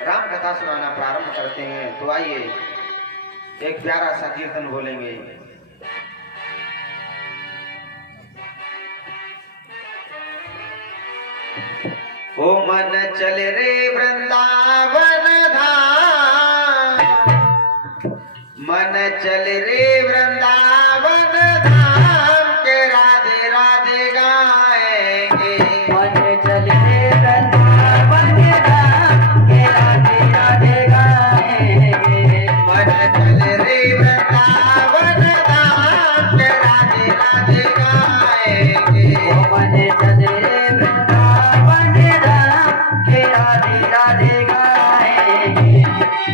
राम कथा सुनाना प्रारंभ करते हैं। तो आइए एक प्यारा सा कीर्तन बोलेंगे। ओ मन चल रे वृंदावन धाम, मन चल रे वृंदावन धाम के राधे राधे गाएंगे। मन चल रे वृंदावन धाम के राधे राधे गाएंगे। मन चल रे वृंदावन धाम के राधे राधे गाएंगे। ओ मन चल रे वृंदावन धाम के राधे राधे गाएंगे।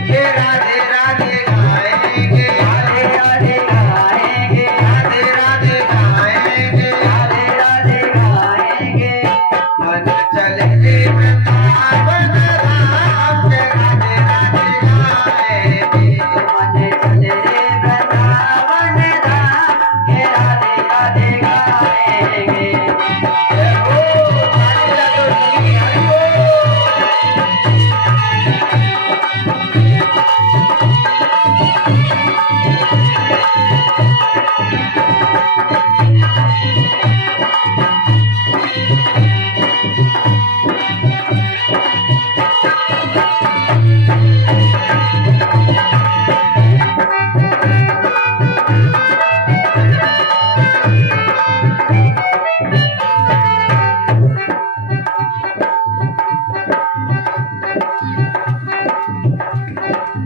के राधे राधे गाएंगे, राधे राधे गाएंगे। राधे राधे गाएंगे, राधे राधे गाएंगे। मन चल रे वृंदावन धाम के राधे राधे गाएंगे। मन चल रे वृंदावन धाम के राधे राधे गाएंगे। जय हो काली लगोरी हरि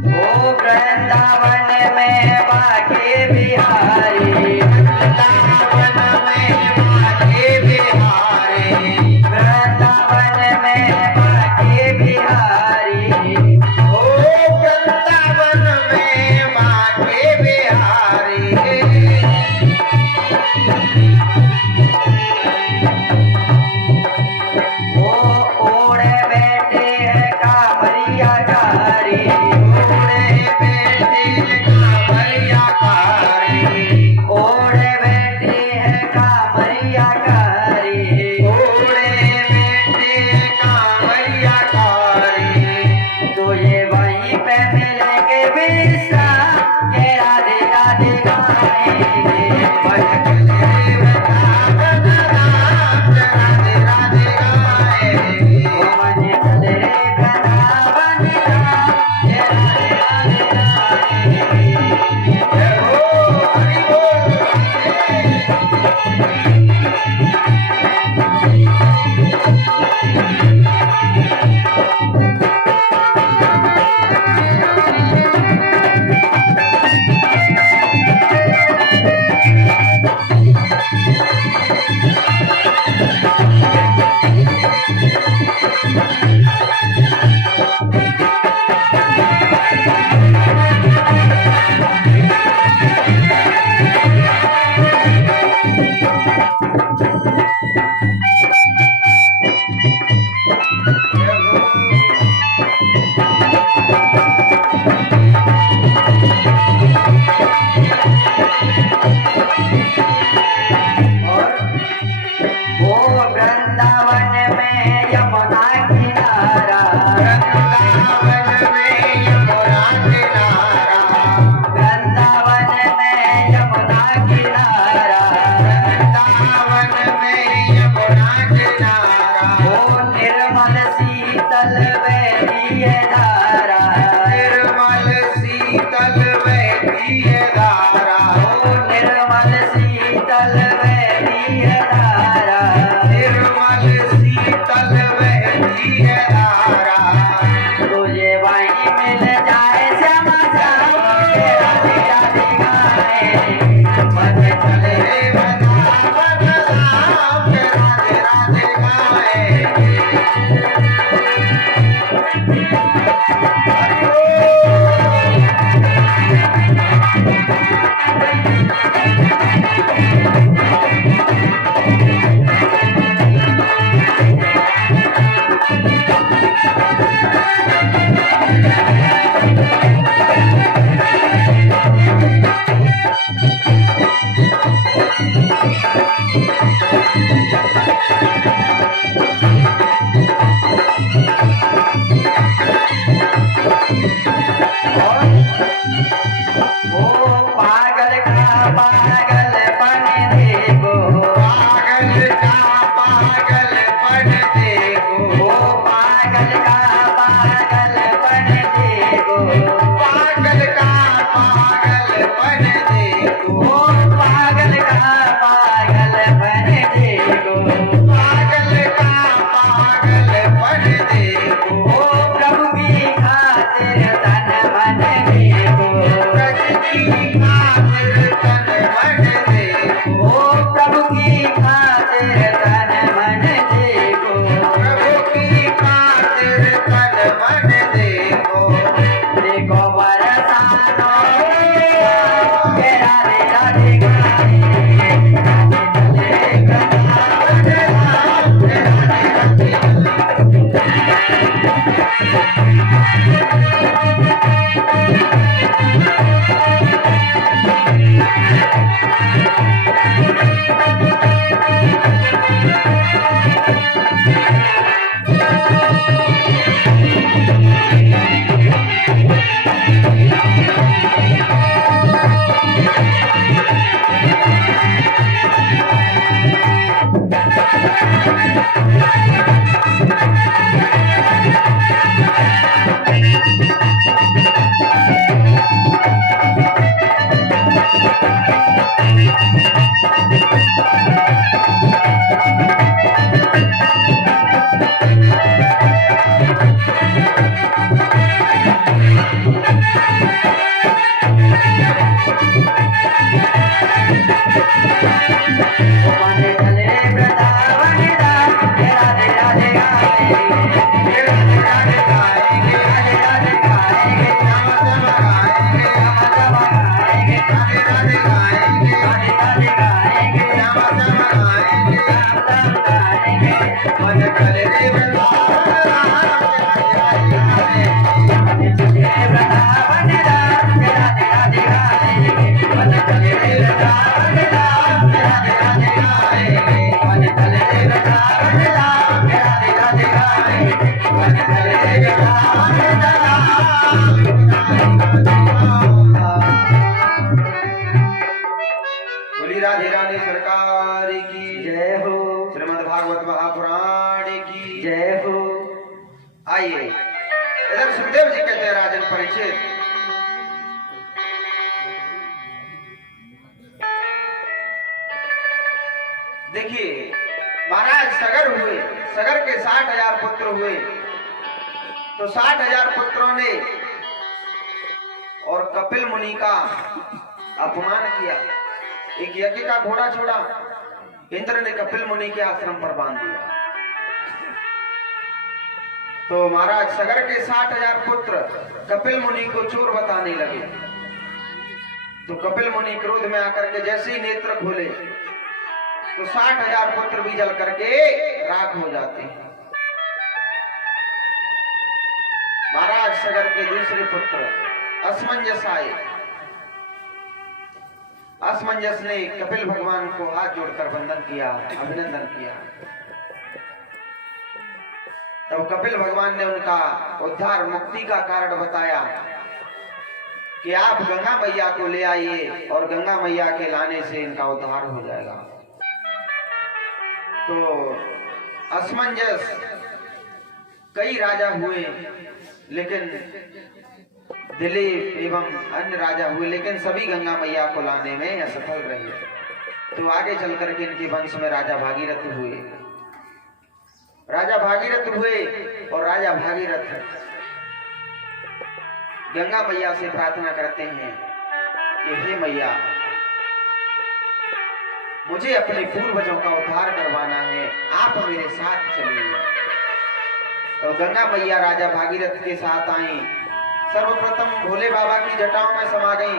ओ वृंदावन में बाके बिहारी, वृंदावन में बाके बिहारी, वृंदावन में बाके बिहारी। ओ वृंदावन में बाके बिहारी। वो ओढ़े बैठे हैं कांवरिया कारी, ओढ़े बैठे कांवरिया कारी, ओढ़े बैठे हैं कांवरिया कारी। ओढ़े बैठे कांवरिया कारी। तो ये वहीं पे मिलेंगे विश्राम के राधे राधे गाएंगे। मन चल रे वृंदावन धाम के राधे राधे गाएंगे। ओ मन चल रे वृंदावन धाम के राधे राधे गाएंगे। जय हो हरि बोल। ओ वृंदावन में यमुना किनारा, वृंदावन में यमुना किनारा, वृंदावन में यमुना किनारा। वृंदावन में यमुना किनारा। ओ निर्मल शीतल बहती है धारा, निर्मल शीतल बहती है धारा। ओ निर्मल शीतल बहती है धारा। निर्मल शीतल बहती है धारा। तुझे वहीं मिल जाए श्यामा श्याम के राधे राधे गाएंगे। मन चल रे वृंदावन धाम के राधे राधे गाएंगे। हरि बोल। ओ पागल का पागलपन देखो, पागल का पागलपन देखो, ओ पागल का पागलपन देखो, पागल का पागलपन देखो, ओ पागल का पागलपन देखो, पागल का पागलपन देखो, ओ प्रभु की खातिर तन मन देखो, प्रभु की खातिर तन मन देखो, ओ प्रभु की खातिर तन मन देखो, प्रभु की खातिर तन मन देखो, देखो बरसाना के राधे राधे गाए, मन चले वृंदावन धाम के राधे राधे गाएंगे, राधे राधे गाएंगे, राधे राधे गाएंगे, श्यामा श्यामा गाएंगे, श्यामा श्यामा गाएंगे, राधे राधे गाएंगे, राधे राधे गाएंगे, श्यामा श्यामा गाएंगे, श्याम श्याम गाएंगे, मन करे रे वृंदावन धाम मन चले वृंदावन धाम के राधे राधे गाएंगे, मन चले वृंदावन धाम के राधे राधे गाएंगे, मन चले वृंदावन धाम के राधे राधे गाएंगे, मन चले वृंदावन बोली राधे राधे सरकार की जय हो, श्रीमद् भागवत महापुराण की जय हो। आइए इधर सुखदेव जी कहते हैं राजन परीक्षित, देखिए महाराज सगर हुए, सगर के 60,000 पुत्र हुए, तो 60,000 पुत्रों ने और कपिल मुनि का अपमान किया। एक यज्ञ का घोड़ा छोड़ा, इंद्र ने कपिल मुनि के आश्रम पर बांध दिया। तो महाराज सगर के 60,000 पुत्र कपिल मुनि को चोर बताने लगे। तो कपिल मुनि क्रोध में आकर के जैसे ही नेत्र खोले तो 60,000 पुत्र भी जल करके राख हो जाते हैं। महाराज सगर के दूसरे पुत्र असमंजस आए। असमंजस ने कपिल भगवान को हाथ जोड़कर वंदन किया, अभिनंदन किया। तब कपिल भगवान ने उनका उद्धार मुक्ति का कारण बताया कि आप गंगा मैया को ले आइए और गंगा मैया के लाने से इनका उद्धार हो जाएगा। तो असमंजस कई राजा हुए, लेकिन दिलीप एवं अन्य राजा हुए, लेकिन सभी गंगा मैया को लाने में असफल रहे। तो आगे चल करके इनके वंश में राजा भागीरथ हुए। राजा भागीरथ हुए और राजा भागीरथ गंगा मैया से प्रार्थना करते हैं कि हे मैया, मुझे अपने पूर्वजों का उद्धार करवाना है, आप मेरे साथ चलिए। तो गंगा मैया राजा भागीरथ के साथ आई। सर्वप्रथम भोले बाबा की जटाओं में समा गई।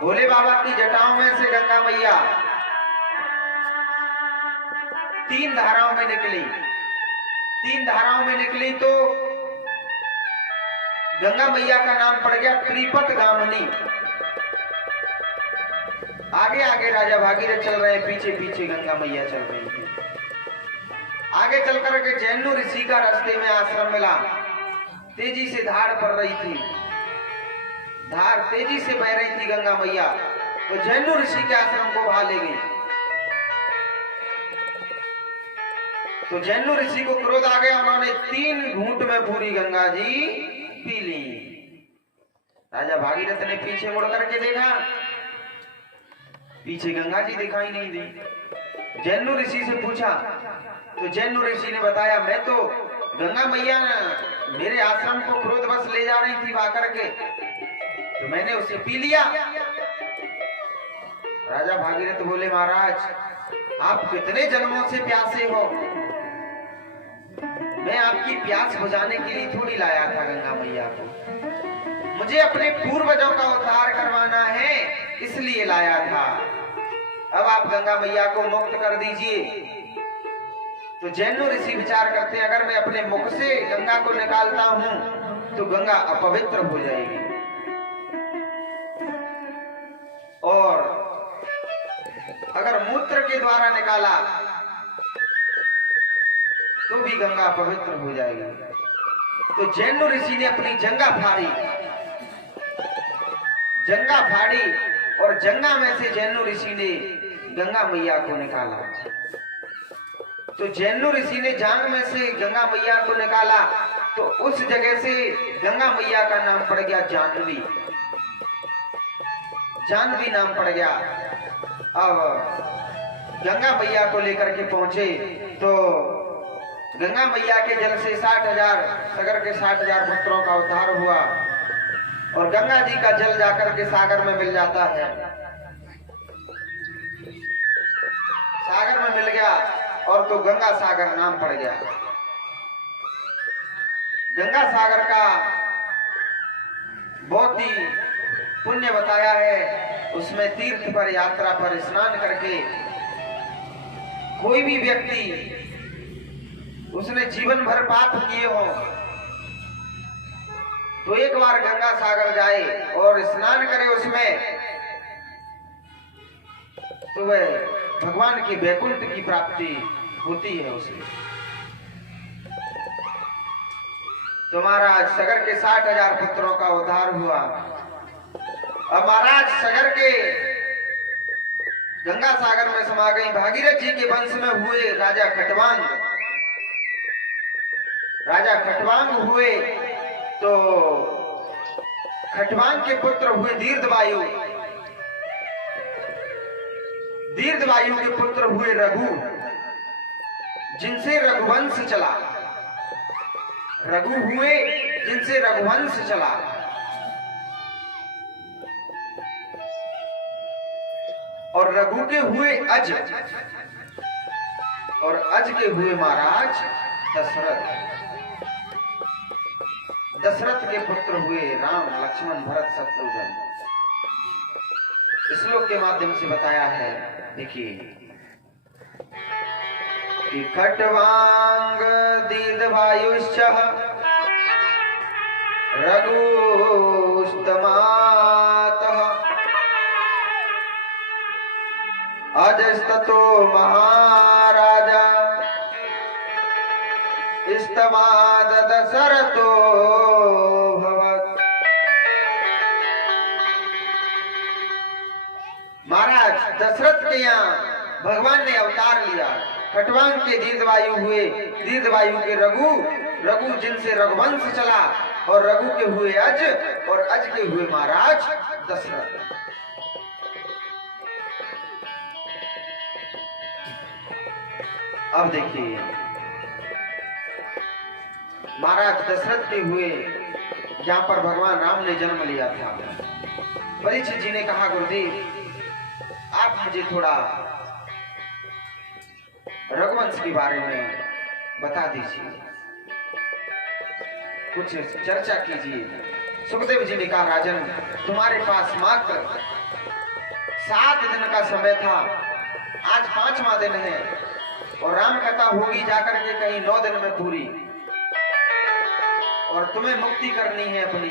भोले बाबा की जटाओं में से गंगा मैया 3 धाराओं में निकली। 3 धाराओं में निकली तो गंगा मैया का नाम पड़ गया त्रिपत गामिनी। आगे आगे राजा भागीरथ चल रहे हैं, पीछे पीछे गंगा मैया चल रही है। आगे चल करके जैनु ऋषि का रास्ते में आश्रम मिला। तेजी से धार पड़ रही थी। धार तेजी से बह रही थी गंगा मैया, तो जैनु ऋषि के आश्रम को वहां ले गई। तो जैनु ऋषि को क्रोध आ गया, उन्होंने 3 घूंट में पूरी गंगा जी पी ली। राजा भागीरथ ने पीछे मुड़ करके देखा, पीछे गंगा जी दिखाई नहीं दी। जैनु ऋषि से पूछा, तो जैनु ऋषि ने बताया, मैं तो गंगा मैया मेरे आश्रम को क्रोधवश ले जा रही थी वहां करके, तो मैंने उसे पी लिया। राजा भागीरथ बोले, महाराज आप कितने जन्मों से प्यासे हो, मैं आपकी प्यास बुझाने के लिए थोड़ी लाया था गंगा मैया को, मुझे अपने पूर्वजों का उद्धार करवाना है इसलिए लाया था। अब आप गंगा मैया को मुक्त कर दीजिए। तो जैनु ऋषि विचार करते हैं, अगर मैं अपने मुख से गंगा को निकालता हूं तो गंगा अपवित्र हो जाएगी, और अगर मूत्र के द्वारा निकाला तो भी गंगा पवित्र हो जाएगी। तो जैनु ऋषि ने अपनी जंगा फाड़ी और जंगा में से जैनु ऋषि ने गंगा मैया को निकाला। तो जैनु ऋषि ने जांग में से गंगा मैया को निकाला, तो उस जगह से गंगा मैया का नाम पड़ गया जानवी। जानवी नाम पड़ गया। अब गंगा मैया को लेकर के पहुंचे, तो गंगा मैया के जल से 60,000 सागर के 60,000 पुत्रों का उद्धार हुआ, और गंगा जी का जल जाकर के सागर में मिल जाता है। सागर में मिल गया और तो गंगा सागर नाम पड़ गया। गंगा सागर का बहुत ही पुण्य बताया है। उसमें तीर्थ पर, यात्रा पर स्नान करके कोई भी व्यक्ति उसने जीवन भर पाप किए हो तो एक बार गंगा सागर जाए और स्नान करे उसमें, तो वह भगवान की वैकुंठ की प्राप्ति होती है उसे। तो महाराज सगर के 60,000 पुत्रों का उद्धार हुआ। अब महाराज सगर के गंगा सागर में समा गई। भागीरथ जी के वंश में हुए राजा खटवांग हुए, तो खटवांग के पुत्र हुए दीर्घवायु। दीर्घवायु के पुत्र हुए रघु, जिनसे रघुवंश चला। रघु हुए जिनसे रघुवंश चला। और रघु के हुए अज, और अज के हुए महाराज दशरथ। दशरथ के पुत्र हुए राम, लक्ष्मण, भरत, शत्रुघ्न। श्लोक के माध्यम से बताया है। देखिए कि खट्वांग दीर्घवायुश्च रघुस्तमातः अजस्ततो महाराजा स्तमाद दशरथो भवत्। महाराज दशरथ के यहाँ भगवान ने अवतार लिया। खटवांग के दीर्घवायु हुए, दीर्घवायु के रघु, रघु जिनसे रघुवंश चला, और रघु के हुए अज, और अज के हुए महाराज दशरथ। अब देखिए महाराज दशरथ के हुए जहां पर भगवान राम ने जन्म लिया था। परीक्षित जी ने कहा, गुरुदेव आप मुझे थोड़ा रघुवंश के बारे में बता दीजिए, कुछ चर्चा कीजिए। सुखदेव जी ने कहा, राजन तुम्हारे पास मात्र 7 दिन का समय था, आज 5वां दिन है, और राम कथा होगी जाकर के कहीं 9 दिन में पूरी, और तुम्हें मुक्ति करनी है अपनी,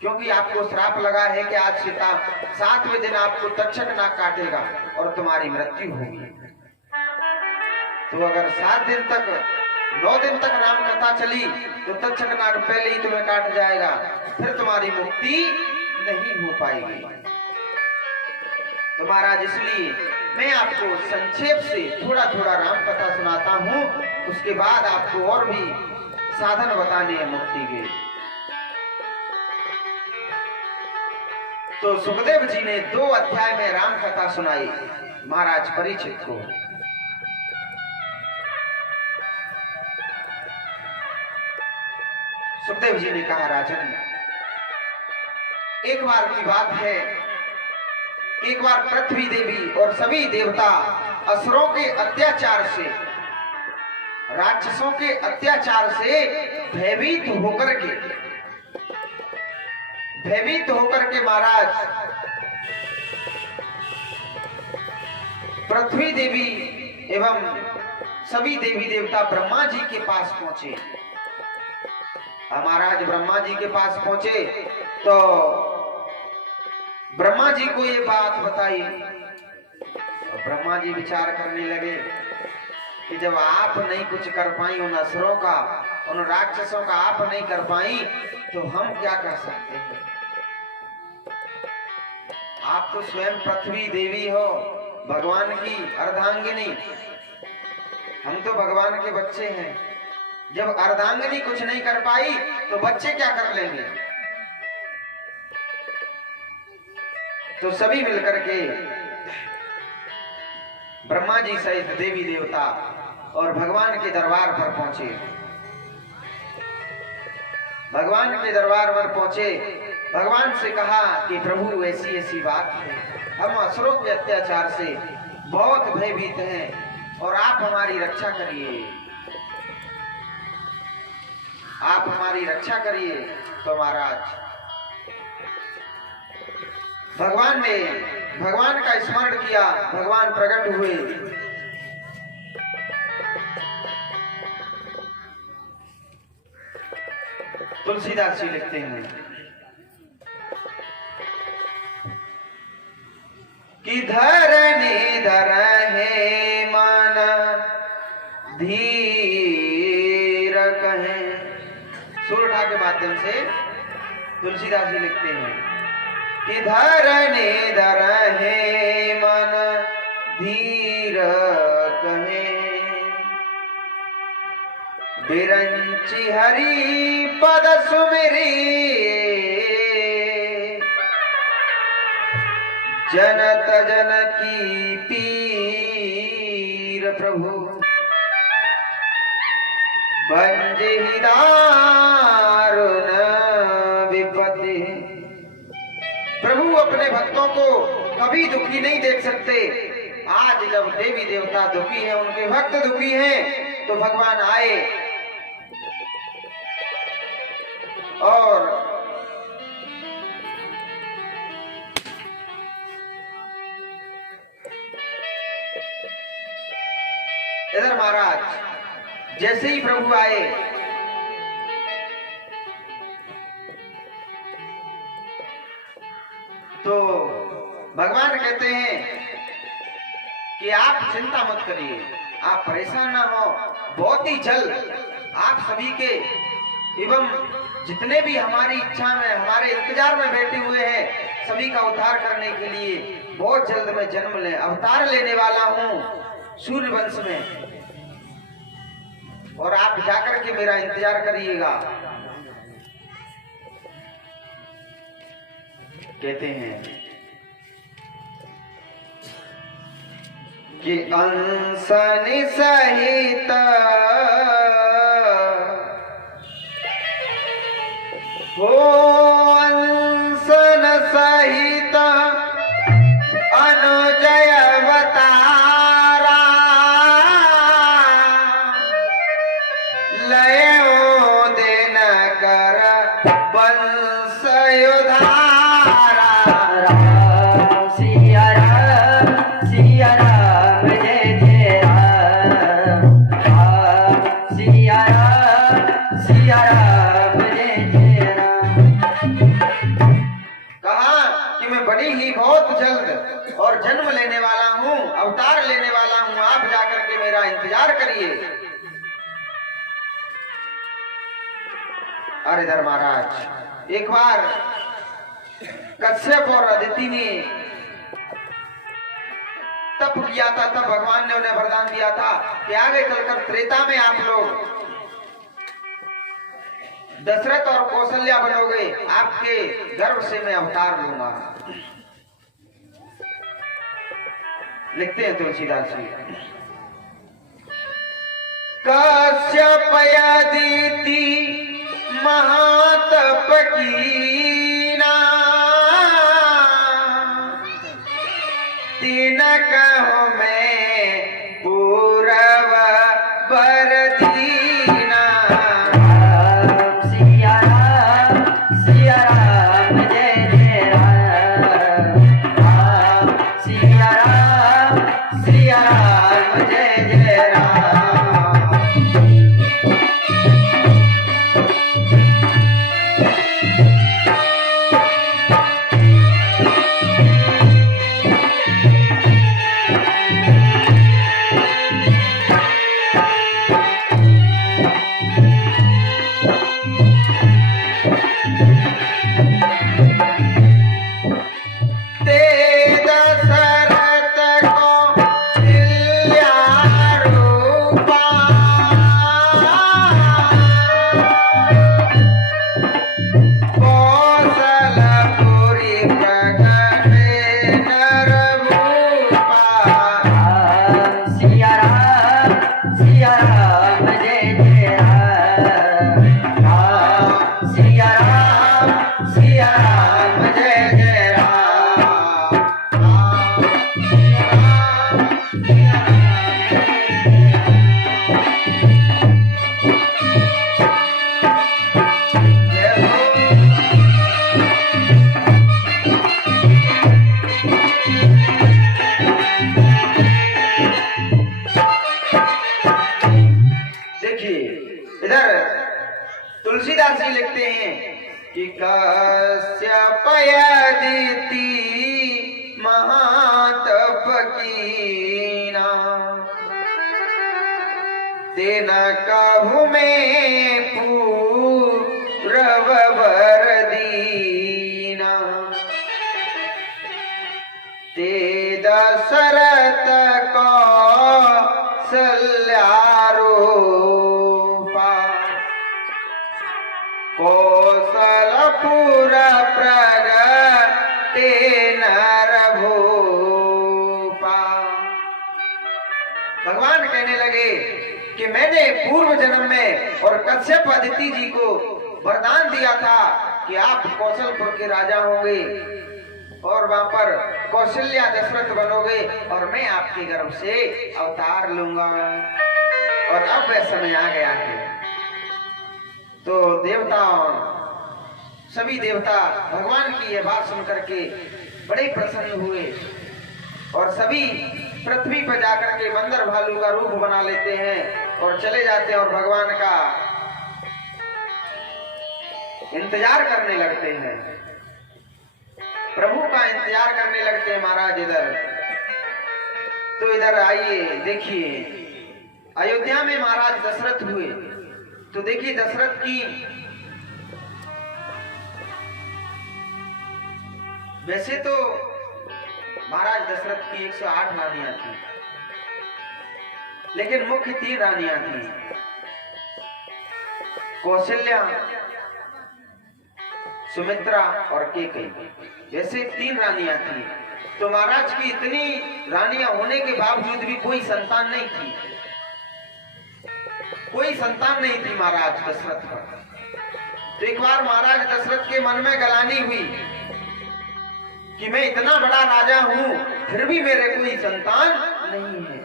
क्योंकि आपको श्राप लगा है कि आज सीता 7वें दिन आपको तक्षक नाग काटेगा और तुम्हारी मृत्यु होगी। तो अगर 7 दिन तक, 9 दिन तक राम कथा चली तो तक्षक नाग पहले ही तुम्हें काट जाएगा, फिर तुम्हारी मुक्ति नहीं हो पाएगी। तो महाराज इसलिए मैं आपको संक्षेप से थोड़ा थोड़ा राम कथा सुनाता हूँ, उसके बाद आपको और भी साधन बताने हैं मुक्ति के। तो सुखदेव जी ने 2 अध्याय में राम कथा सुनाई महाराज परीक्षित को। सुखदेव जी ने कहा, राजन, एक बार की बात है, एक बार पृथ्वी देवी और सभी देवता असुरों के अत्याचार से, राक्षसों के अत्याचार से भयभीत होकर के महाराज पृथ्वी देवी एवं सभी देवी देवता ब्रह्मा जी के पास पहुंचे। महाराज ब्रह्मा जी के पास पहुंचे तो ब्रह्मा जी को ये बात बताई। ब्रह्मा जी विचार करने लगे कि जब आप नहीं कुछ कर पाई उन असुरों का, उन राक्षसों का आप नहीं कर पाई, तो हम क्या कर सकते हैं? आप तो स्वयं पृथ्वी देवी हो, भगवान की अर्धांगिनी, हम तो भगवान के बच्चे हैं। जब अर्धांगिनी कुछ नहीं कर पाई तो बच्चे क्या कर लेंगे? तो सभी मिलकर के ब्रह्मा जी सहित देवी देवता और भगवान के दरबार पर पहुंचे। भगवान के दरबार पर पहुंचे, भगवान से कहा कि प्रभु ऐसी ऐसी बात है, हम असुरों के अत्याचार से बहुत भयभीत हैं और आप हमारी रक्षा करिए, आप हमारी रक्षा करिए। तो महाराज भगवान ने भगवान का स्मरण किया, भगवान प्रकट हुए। तुलसीदास जी लिखते हैं कि धरनी धरहे मन धीर कहें। सुर उठा के माध्यम से तुलसीदास जी लिखते हैं कि धरनी धरहे मन धीर कहें, बिरंची हरि पद सुमिरी, जनत जन की पीर प्रभु बंजे दारुण विपत्ति। प्रभु अपने भक्तों को कभी दुखी नहीं देख सकते। आज जब देवी देवता दुखी हैं, उनके भक्त दुखी हैं, तो भगवान आए और इधर महाराज जैसे ही प्रभु आए तो भगवान कहते हैं कि आप चिंता मत करिए, आप परेशान ना हो, बहुत ही जल्द आप सभी के एवं जितने भी हमारी इच्छा में, हमारे इंतजार में बैठे हुए हैं, सभी का उद्धार करने के लिए बहुत जल्द मैं जन्म ले अवतार लेने वाला हूँ सूर्य वंश में, और आप जाकर के मेरा इंतजार करिएगा। कहते हैं कि अंसनि सहित हो, अंसन सहित अनुजय अवतारा, लयो दिन कर वंश उधारा। सिया राम जय जय राम, सिया राम जय जय राम। कहा कि मैं बड़ी ही बहुत जल्द और जन्म लेने वाला हूँ, अवतार लेने वाला हूँ, आप जाकर के मेरा इंतजार करिए। अरे धर महाराज एक बार कश्यप और अदिति ने तप किया था, तब भगवान ने उन्हें वरदान दिया था कि आगे चलकर त्रेता में आप लोग दशरथ और कौशल्या बनोगे, आपके गर्भ से मैं अवतार लूंगा। लिखते हैं तुलसीदास जी, कश्यप अदिति महातप कीना, तीन कहो मैं पूरब बर दीना। सिया राम जय जय राम, सिया राम जय जय राम। तुलसीदास जी लिखते हैं कि कश्यप अदिति महातप कीना, तेना कहु मैं पूरब बर दीना। ते दशरथ कौशल्या रूपा, कौशलपुर प्रगटे नर भूपा। भगवान कहने लगे कि मैंने पूर्व जन्म में और कश्यप अदिति जी को वरदान दिया था कि आप कौशलपुर के राजा होंगे और वहां पर कौशल्या दशरथ बनोगे और मैं आपके गर्भ से अवतार लूंगा। और अब वह समय आ गया है। तो देवता सभी देवता भगवान की यह बात सुनकर के बड़े प्रसन्न हुए और सभी पृथ्वी पर जाकर के बंदर भालू का रूप बना लेते हैं और चले जाते हैं और भगवान का इंतजार करने लगते हैं, प्रभु का इंतजार करने लगते हैं महाराज। इधर तो इधर आइए, देखिए अयोध्या में महाराज दशरथ हुए। तो देखिए दशरथ की वैसे तो महाराज दशरथ की 108 रानियां थी, लेकिन मुख्य 3 रानियां थी, कौशल्या, सुमित्रा और केकई। वैसे 3 रानियां थी। तो महाराज की इतनी रानियां होने के बावजूद भी कोई संतान नहीं थी, कोई संतान नहीं थी महाराज दशरथ का। तो एक बार महाराज दशरथ के मन में गलानी हुई कि मैं इतना बड़ा राजा हूं फिर भी मेरे कोई संतान नहीं है।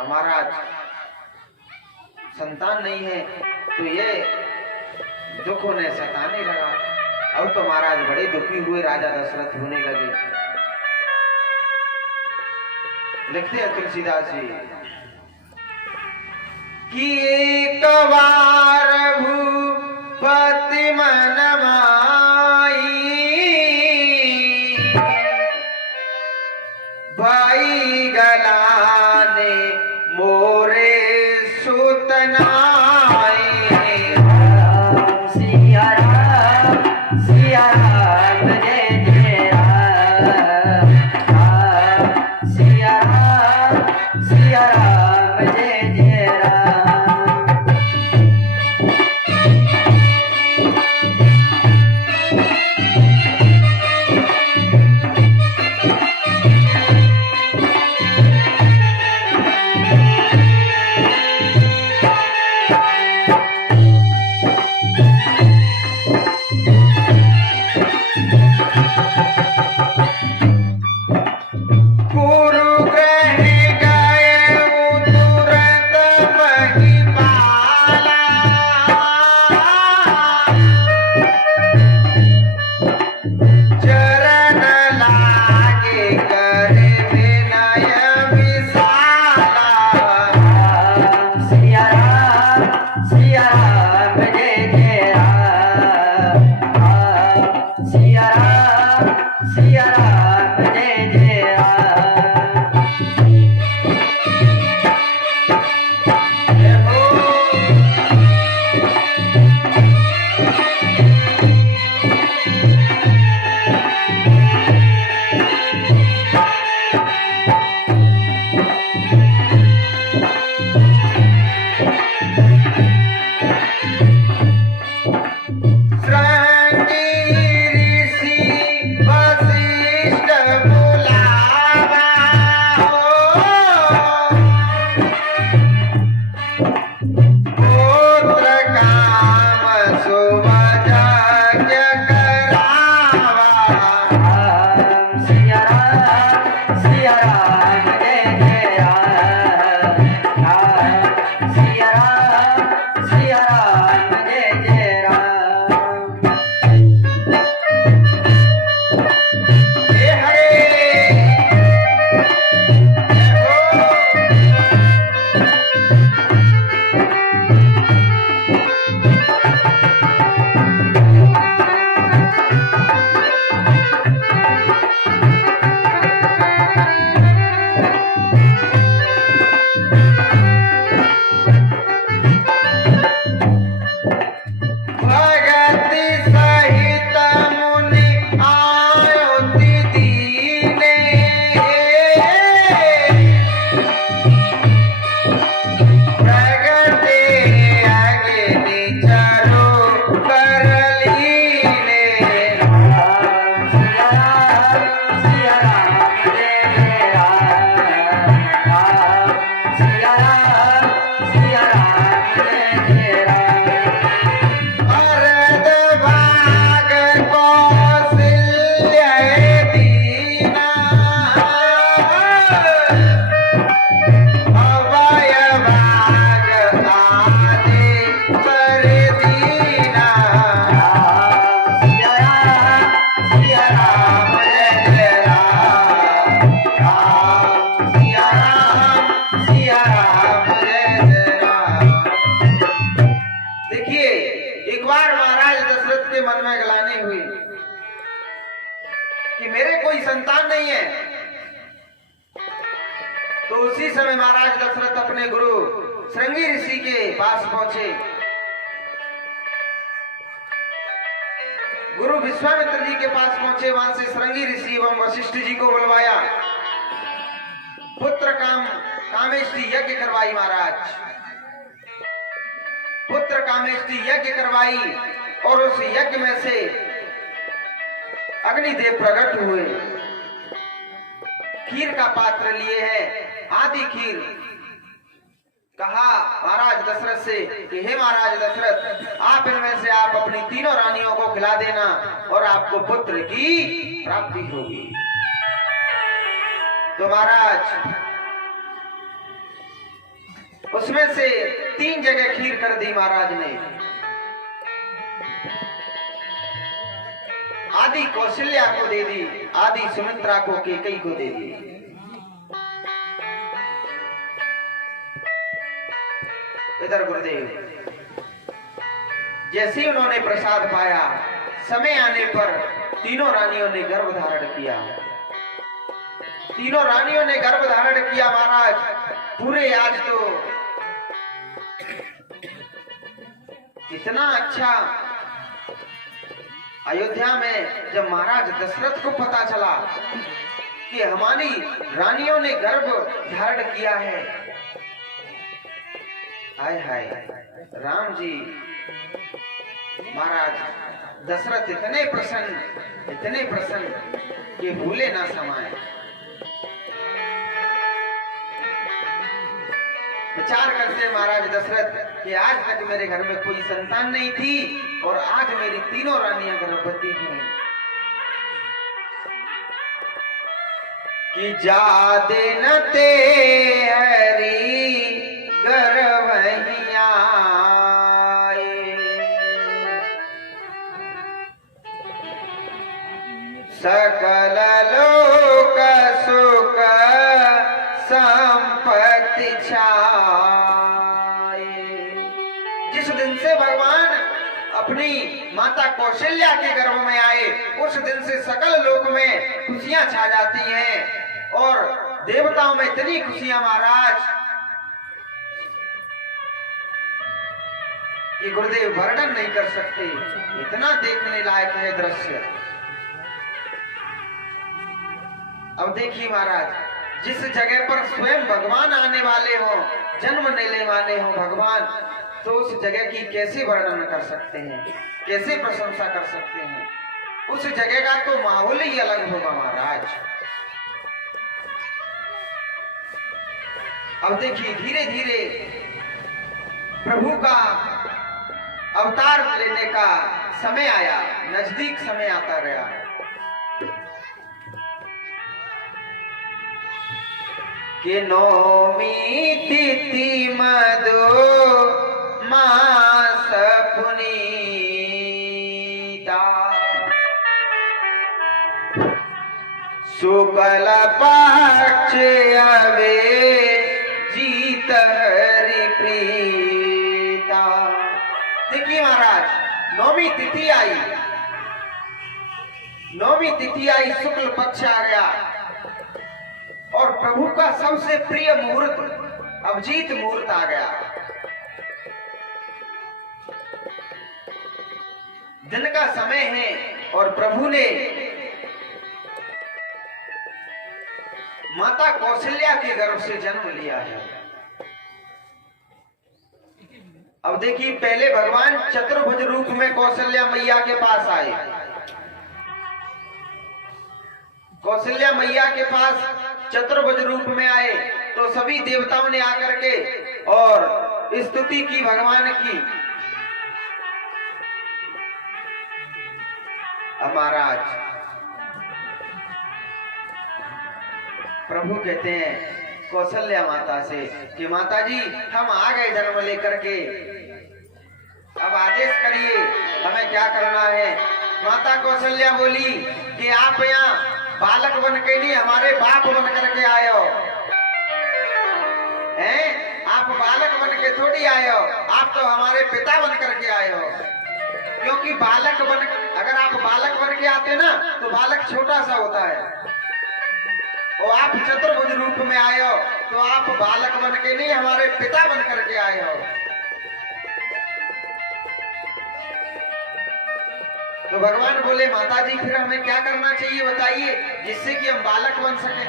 महाराज संतान नहीं है तो ये दुख उन्हें सताने लगा। अब तो महाराज बड़े दुखी हुए, राजा दशरथ होने लगे। लिखते हैं तुलसीदास जी कि एक बार भूपति मन माई, भाई गलाने मोरे सुतनाई। सिया राम के मन में ग्लानि हुई कि मेरे कोई संतान नहीं है। तो उसी समय महाराज दशरथ अपने गुरु श्रृंगी ऋषि के पास पहुंचे। गुरु विश्वामित्र जी के पास पहुंचे। वहां से श्रृंगी ऋषि एवं वशिष्ठ जी को बुलवाया। पुत्र कामेष्टि यज्ञ करवाई महाराज, पुत्र कामेष्टि यज्ञ करवाई और उस यज्ञ में से अग्निदेव प्रकट हुए। खीर का पात्र लिए हैं, आदि खीर। कहा महाराज दशरथ से कि हे महाराज दशरथ, आप इनमें से आप अपनी तीनों रानियों को खिला देना और आपको पुत्र की प्राप्ति होगी। तो महाराज उसमें से 3 जगह खीर कर दी महाराज ने। आदि कौशल्या को दे दी, आदि सुमित्रा को, कैकेयी को दे दी। इधर गुरुदेव जैसे ही उन्होंने प्रसाद पाया, समय आने पर तीनों रानियों ने गर्भ धारण किया। तीनों रानियों ने गर्भ धारण किया महाराज। पूरे आज तो इतना अच्छा अयोध्या में जब महाराज दशरथ को पता चला कि हमारी रानियों ने गर्भ धारण किया है, हाय हाय राम जी महाराज दशरथ इतने प्रसन्न कि भूले ना समाए। विचार करते महाराज दशरथ कि आज तक मेरे घर में कोई संतान नहीं थी और आज मेरी तीनों रानियां गर्भवती हैं। कि जादे न ते हरी गर्भहिया सकल लोक सुख संपत्ति छाए। जिस दिन से भगवान अपनी माता कौशल्या के गर्भ में आए, उस दिन से सकल लोक में खुशियां छा जाती हैं और देवताओं में इतनी खुशियां महाराज कि गुरुदेव वर्णन नहीं कर सकते। इतना देखने लायक है दृश्य। अब देखिए महाराज, जिस जगह पर स्वयं भगवान आने वाले हो, जन्म लेने वाले हो भगवान, तो उस जगह की कैसे वर्णन कर सकते हैं, कैसे प्रशंसा कर सकते हैं। उस जगह का तो माहौल ही अलग होगा महाराज। अब देखिए धीरे धीरे प्रभु का अवतार लेने का समय आया, नजदीक समय आता गया। कि नौमी तिथि मधु मास पुनीता, शुक्ल पक्ष अवे जीत हरि प्रीता। देखिए महाराज नौमी तिथि आई, नौमी तिथि आई, शुक्ल पक्ष आ गया और प्रभु का सबसे प्रिय मुहूर्त अभिजीत मुहूर्त आ गया। दिन का समय है और प्रभु ने माता कौशल्या के गर्भ से जन्म लिया है। अब देखिए पहले भगवान चतुर्भुज रूप में कौशल्या मैया के पास आए। कौशल्या मैया के पास चतुर्भुज रूप में आए तो सभी देवताओं ने आकर के और स्तुति की भगवान की। अब महाराज प्रभु कहते हैं कौशल्या माता से कि माता जी हम आ गए जन्म लेकर के, अब आदेश करिए हमें क्या करना है। माता कौशल्या बोली कि आप यहाँ बालक बन के नहीं हमारे बाप बन करके आए हो, हैं? आप बालक बन के थोड़ी आए हो, आप तो हमारे पिता बन करके आए हो। क्योंकि अगर आप बालक बन के आते ना तो बालक छोटा सा होता है, और आप चतुर्भुज रूप में आए हो तो आप बालक बन के नहीं, हमारे पिता बन करके आए हो। तो भगवान बोले माता जी फिर हमें क्या करना चाहिए बताइए, जिससे कि हम बालक बन सके।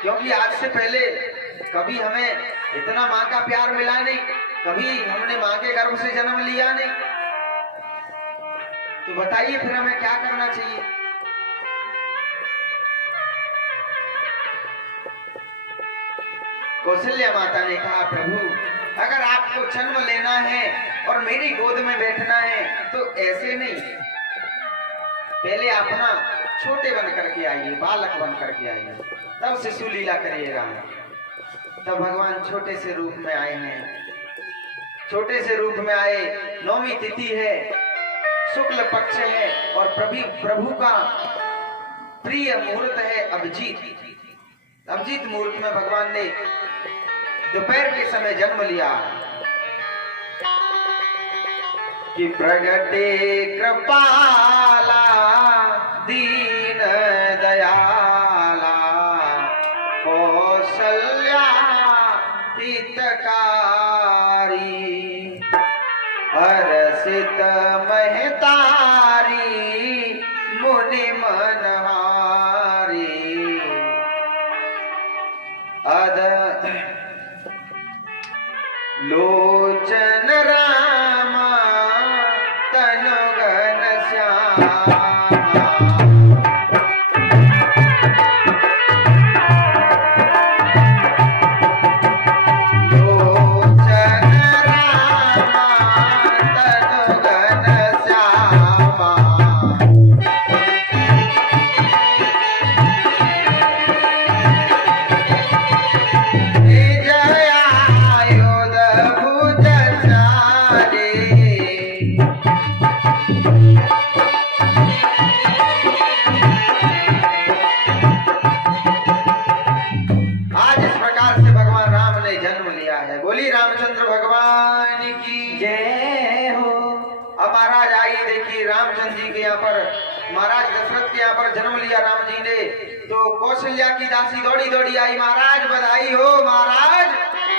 क्योंकि आज से पहले कभी हमें इतना माँ का प्यार मिला नहीं, कभी हमने माँ के गर्भ से जन्म लिया नहीं, तो बताइए फिर हमें क्या करना चाहिए। कौशल्या माता ने कहा प्रभु अगर आपको जन्म लेना है और मेरी गोद में बैठना है तो ऐसे नहीं, पहले अपना छोटे बन करके आइए, बालक बन करके आइए, तब शिशु लीला करिएगा। तब भगवान छोटे से रूप में आए हैं, छोटे से रूप में आए। 9वीं तिथि है, शुक्ल पक्ष है और प्रभु का प्रिय मुहूर्त है अभिजीत। अभिजीत मुहूर्त में भगवान ने दोपहर के समय जन्म लिया कि प्रगटे कृपाला दीन दयाला कौशल्या हितकारी हर्षित महतारी मुनि मनहारी लोचन रामा तनुगन श्यामा महाराज दशरथ के यहाँ पर जन्म लिया राम जी ने, तो कौशल्या की दासी दौड़ी दौड़ी आई, महाराज बधाई हो, महाराज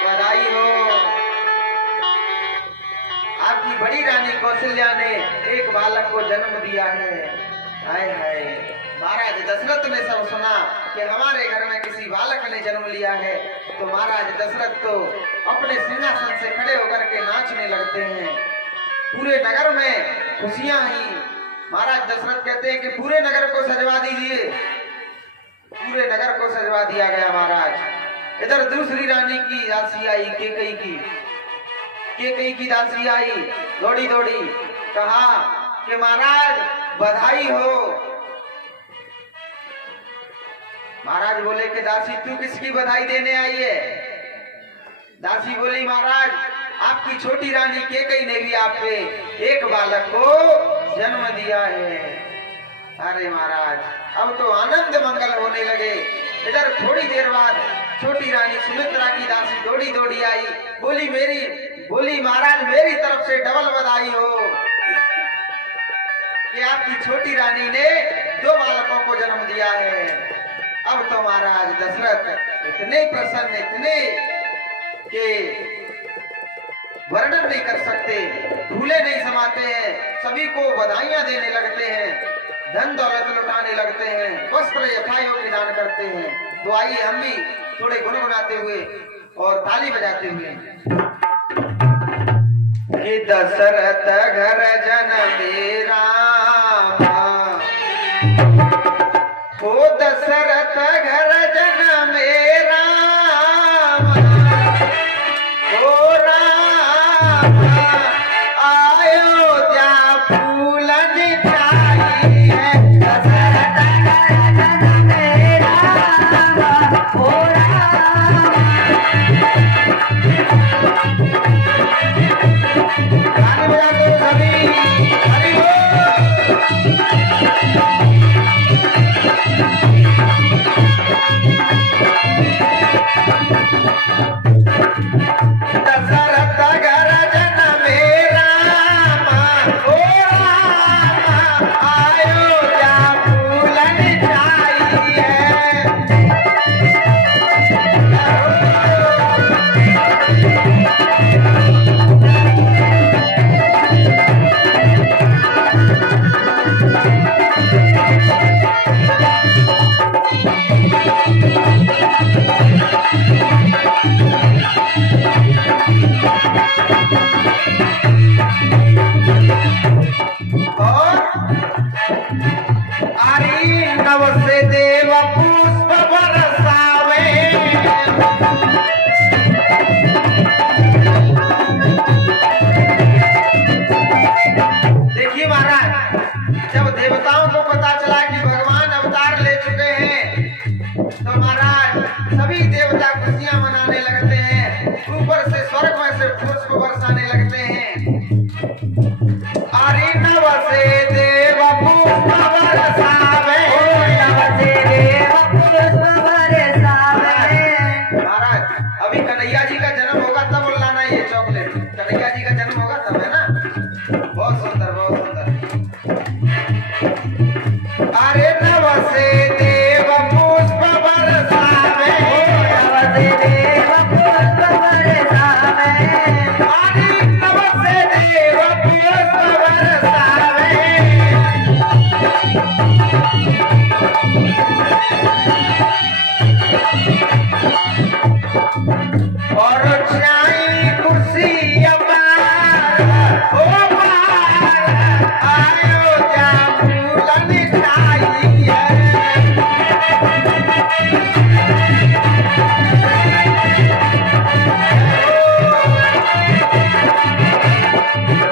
बधाई हो, आपकी बड़ी रानी कौशल्या ने एक बालक को जन्म दिया है। हाय हाय, महाराज दशरथ ने सब सुना कि हमारे घर में किसी बालक ने जन्म लिया है, तो महाराज दशरथ तो अपने सिंहासन से खड़े होकर के नाचने लगते हैं। पूरे नगर में खुशियां ही। महाराज दशरथ कहते हैं कि पूरे नगर को सजवा दीजिए। पूरे नगर को सजवा दिया गया महाराज। इधर दूसरी रानी की दासी आई, केकई की दासी आई, दौड़ी दौड़ी कहा कि महाराज बधाई हो। महाराज बोले कि दासी तू किसकी बधाई देने आई है? दासी बोली महाराज आपकी छोटी रानी केकई ने भी आपके एक बालक को जन्म दिया है। अरे महाराज अब तो आनंद मंगल होने लगे। इधर थोड़ी देर बाद छोटी रानी सुमित्रा की दासी दौड़ी दौड़ी आई, बोली महाराज मेरी तरफ से डबल बधाई हो कि आपकी छोटी रानी ने 2 बालकों को जन्म दिया है। अब तो महाराज दशरथ इतने प्रसन्न, इतने के वर्णन नहीं कर सकते, भूले नहीं समाते हैं, सभी को बधाइयां देने लगते हैं, धन दौलत लुटाने लगते हैं, वस्त्र यथायोग्य दान करते हैं। तो आइए हम भी थोड़े गुनगुनाते हुए और ताली बजाते हुए कि दशरथ घर जनमे रामा, ओ दशरथ घर जनमे रामा, ओ राम अयोध्या फूलन चाहिए। दशरथ घर जनमे रामा, ओ राम गान बजा दो सभी, हरि बोल। लगते हैं। अरे नव से देव पुष्प बरसावे, नव से देव पुष्प बरसावे। महाराज अभी कन्हैया जी का जन्म होगा तब लाना ये चॉकलेट, कन्हैया जी का जन्म होगा तब, है ना। बहुत सुंदर, बहुत सुंदर। अरे नव से देव पुष्प बरसावे, नव से देव पुष्प बरसावे। अरे नव से देव पुष्प बरसावे। और चाई कुर्सी अपार, ओ पार, आयो जा फूलन खाइए।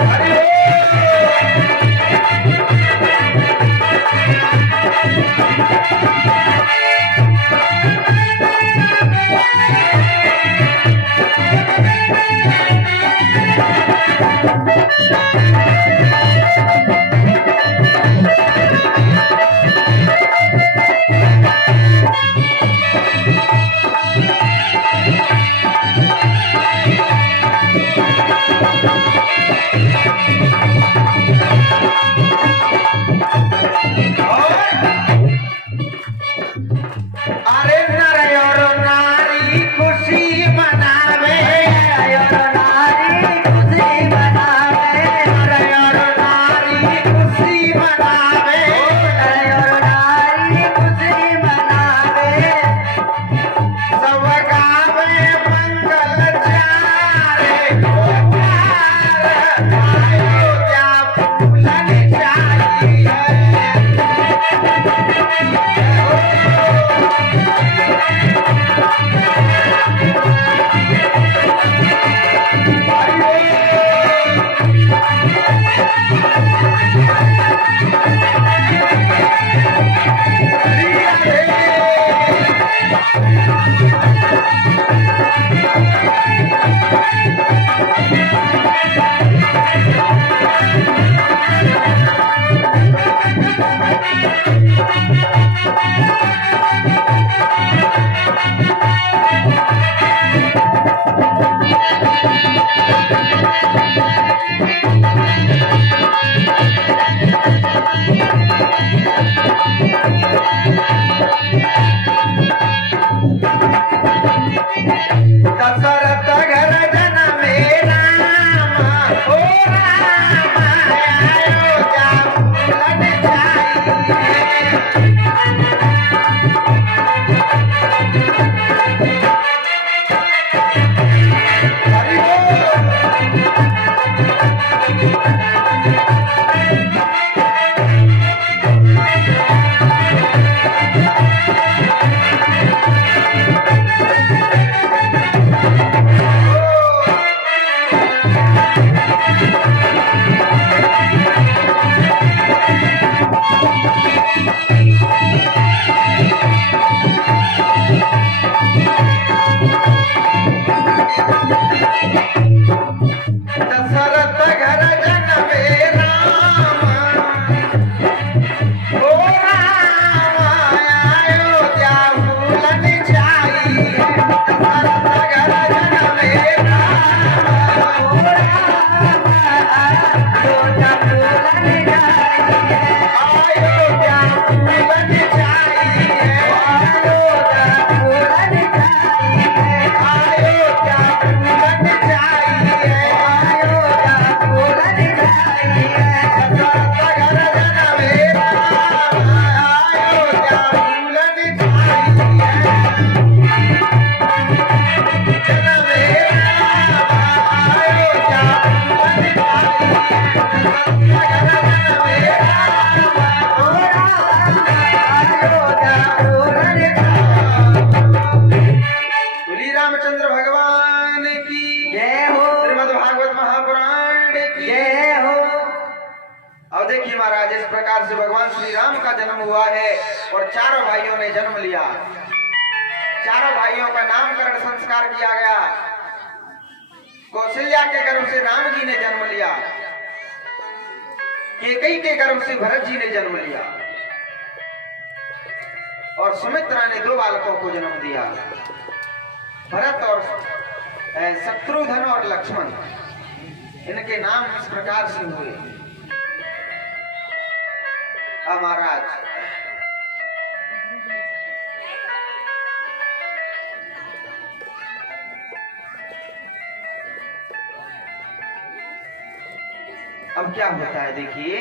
हरि अरे नर और नारी खुशी मनावे, नर नारी खुशी मनावे। नर और नारी खुशी मनावे। नर नारी खुशी मनावे। सब गावे मंगल चारे, ओ पार, आयो जा फूलन चाहिए। दशरथ घर जनमे राम, ओ राम, आयो जा फूलन चाहिए। हरि बोल। दशरथ घर जनमे राम, ओ राम, आयो जा फूलन चाहिए। दशरथ घर जनमे राम, ओ राम, आयो जा फूलन चाहिए। आयो जा फूलन चाहिए। आयो जा फूलन चाहिए। आयो जा फूलन चाहिए। आयो जा फूलन चाहिए। दशरथ घर जनमे राम, आयो जा फूलन चाहिए। जनमे राम, आयो जा फूलन चाहिए। तुलसी रामचंद्र भगवान की जय हो। श्रीमद् भागवत महापुराण की जय हो। अब देखिए महाराज, इस प्रकार से भगवान श्री राम का जन्म हुआ है और चारों भाइयों ने जन्म लिया। चारों भाइयों का नामकरण संस्कार किया गया। कौशल्या के गर्भ से राम जी ने जन्म लिया, कैकेयी के गर्भ से भरत जी ने जन्म लिया और सुमित्रा ने 2 बालकों को जन्म दिया, भरत और शत्रुघ्न और लक्ष्मण। इनके नाम इस प्रकार से हुए। अब महाराज अब क्या होता है, देखिए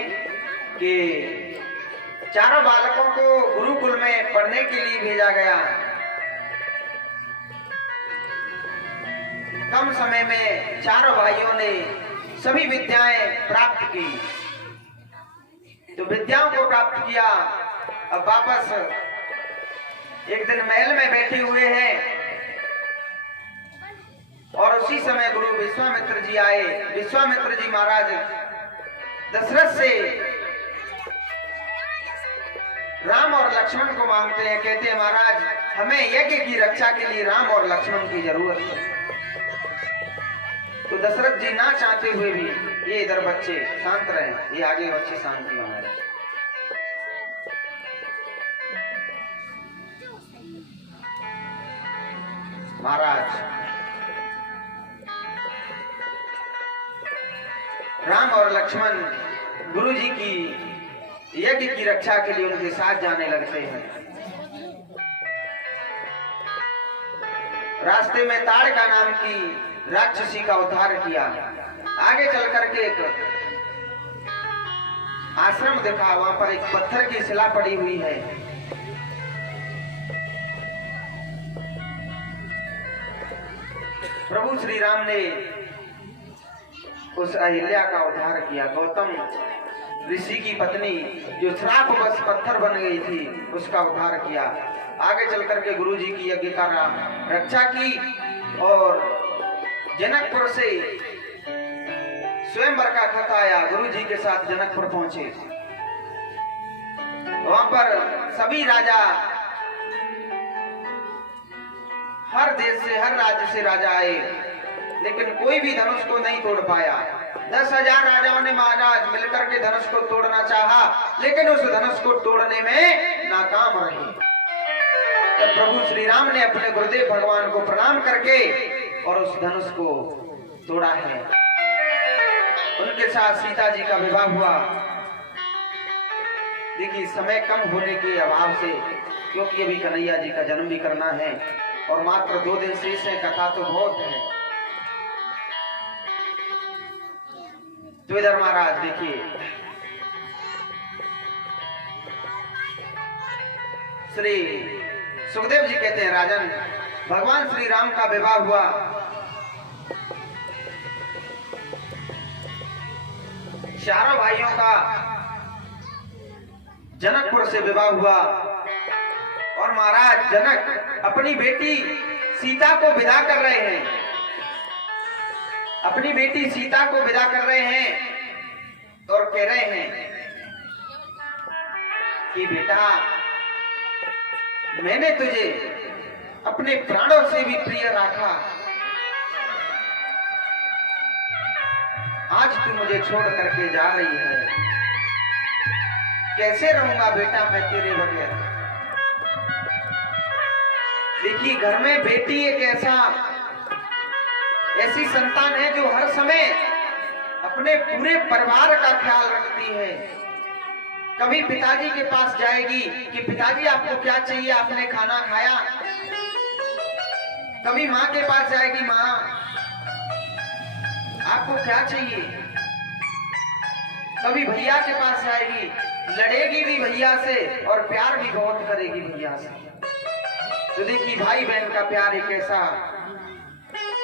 कि चारों बालकों को गुरुकुल में पढ़ने के लिए भेजा गया। कम समय में चारों भाइयों ने सभी विद्याएं प्राप्त की, तो विद्याओं को प्राप्त किया। अब वापस एक दिन महल में बैठे हुए हैं और उसी समय गुरु विश्वामित्र जी आए। विश्वामित्र जी महाराज दशरथ से राम और लक्ष्मण को मांगते हैं, कहते हैं महाराज हमें यज्ञ की रक्षा के लिए राम और लक्ष्मण की जरूरत है। तो दशरथ जी ना चाहते हुए भी, ये इधर बच्चे शांत रहे, ये आगे बच्चे शांति बना रहे। महाराज राम और लक्ष्मण गुरु जी की यज्ञ की रक्षा के लिए उनके साथ जाने लगते हैं। रास्ते में ताड़का नाम की राक्षसी का उद्धार किया। आगे चल करके एक आश्रम देखा, वहां पर एक पत्थर की शिला पड़ी हुई है। प्रभु श्री राम ने उस अहिल्या का उद्धार किया। गौतम ऋषि की पत्नी जो श्रापवश पत्थर बन गई थी, उसका उद्धार किया। आगे चल करके गुरु जी की यज्ञ का रक्षा की और जनकपुर से स्वयंवर का खत आया। गुरु जी के साथ जनकपुर पहुंचे। वहां पर सभी राजा, हर देश से, हर राज्य से राजा आए, लेकिन कोई भी धनुष को नहीं तोड़ पाया। 10,000 राजाओं ने महाराज मिलकर के धनुष को तोड़ना चाहा, लेकिन उस धनुष को तोड़ने में नाकाम रहे। तब प्रभु श्री राम ने अपने गुरुदेव भगवान को प्रणाम करके और उस धनुष को तोड़ा है। उनके साथ सीता जी का विवाह हुआ। देखिए समय कम होने के अभाव से, क्योंकि अभी कन्हैया जी का जन्म भी करना है और मात्र 2 दिन शेष है, कथा तो बहुत है। तो इधर महाराज देखिए श्री सुखदेव जी कहते हैं, राजन भगवान श्री राम का विवाह हुआ। चारों भाइयों का जनकपुर से विवाह हुआ और महाराज जनक अपनी बेटी सीता को विदा कर रहे हैं। अपनी बेटी सीता को विदा कर रहे हैं और कह रहे हैं कि बेटा मैंने तुझे अपने प्राणों से भी प्रिय रखा, आज तू मुझे छोड़ करके जा रही है, कैसे रहूंगा बेटा मैं तेरे बगैर। देखिए घर में बेटी एक ऐसी संतान है जो हर समय अपने पूरे परिवार का ख्याल रखती है। कभी पिताजी के पास जाएगी कि पिताजी आपको क्या चाहिए, आपने खाना खाया। कभी माँ के पास जाएगी, माँ आपको क्या चाहिए। कभी भैया के पास जाएगी, लड़ेगी भी भैया से और प्यार भी बहुत करेगी भैया से। तो देखिए भाई बहन का प्यार एक ऐसा,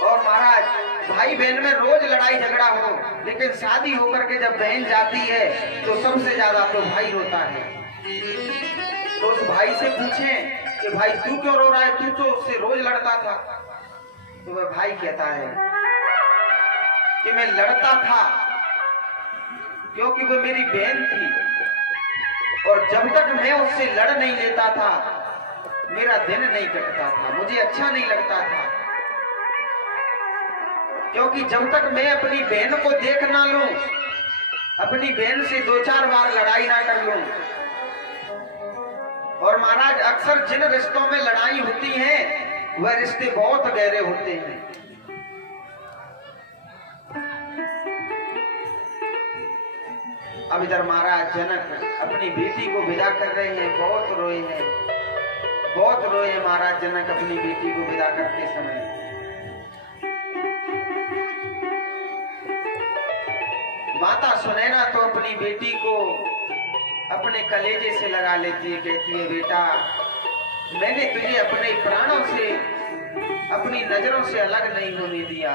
और महाराज भाई बहन में रोज लड़ाई झगड़ा हो, लेकिन शादी होकर के जब बहन जाती है तो सबसे ज्यादा तो भाई रोता है। तो उस भाई से पूछें कि भाई तू क्यों रो रहा है, तू तो उससे रोज लड़ता था। तो वह भाई कहता है कि मैं लड़ता था क्योंकि वो मेरी बहन थी और जब तक मैं उससे लड़ नहीं लेता था मेरा दिन नहीं कटता था, मुझे अच्छा नहीं लगता था। क्योंकि जब तक मैं अपनी बहन को देख ना लूं, अपनी बहन से 2-4 बार लड़ाई ना कर लूं। और महाराज अक्सर जिन रिश्तों में लड़ाई होती है वह रिश्ते बहुत गहरे होते हैं। अब इधर महाराज जनक अपनी बेटी को विदा कर रहे हैं, बहुत रोए हैं, बहुत रोए हैं महाराज जनक अपनी बेटी को विदा करते समय। माता सुनैना तो अपनी बेटी को अपने कलेजे से लगा लेती है, कहती है बेटा मैंने तुझे अपने प्राणों से, अपनी नजरों से अलग नहीं होने दिया।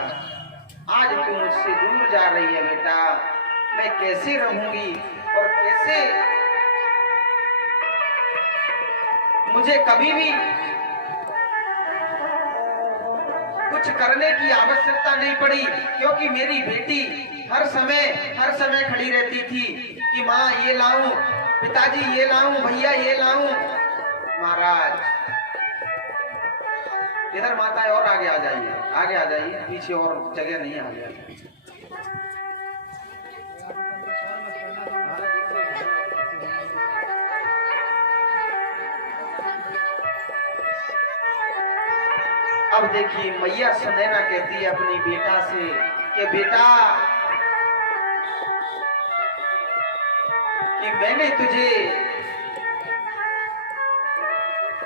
आज तू मुझसे दूर जा रही है बेटा, मैं कैसे रहूंगी और कैसे, मुझे कभी भी कुछ करने की आवश्यकता नहीं पड़ी, क्योंकि मेरी बेटी हर समय खड़ी रहती थी कि माँ ये लाऊं, पिताजी ये लाऊं, भैया ये लाऊं। महाराज इधर माता है, और आगे आ जाइए, आगे आ जाइए, पीछे और जगह नहीं आ गया। अब देखिए मैया सुनैना कहती है अपनी बेटा से कि बेटा कि मैंने तुझे,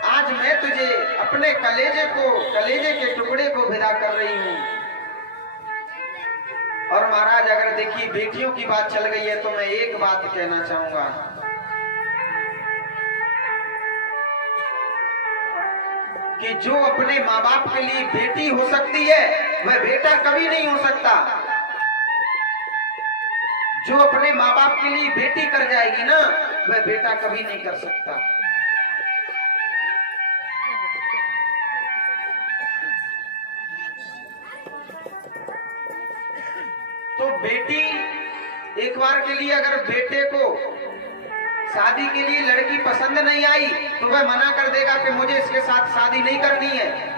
आज मैं तुझे अपने कलेजे के टुकड़े को विदा कर रही हूं। और महाराज अगर देखिए बेटियों की बात चल गई है तो मैं एक बात कहना चाहूंगा कि जो अपने माँ बाप के लिए बेटी हो सकती है वह बेटा कभी नहीं हो सकता। जो अपने माँ बाप के लिए बेटी कर जाएगी ना, वह बेटा कभी नहीं कर सकता। तो बेटी एक बार के लिए अगर बेटे को शादी के लिए लड़की पसंद नहीं आई तो वह मना कर देगा कि मुझे इसके साथ शादी नहीं करनी है।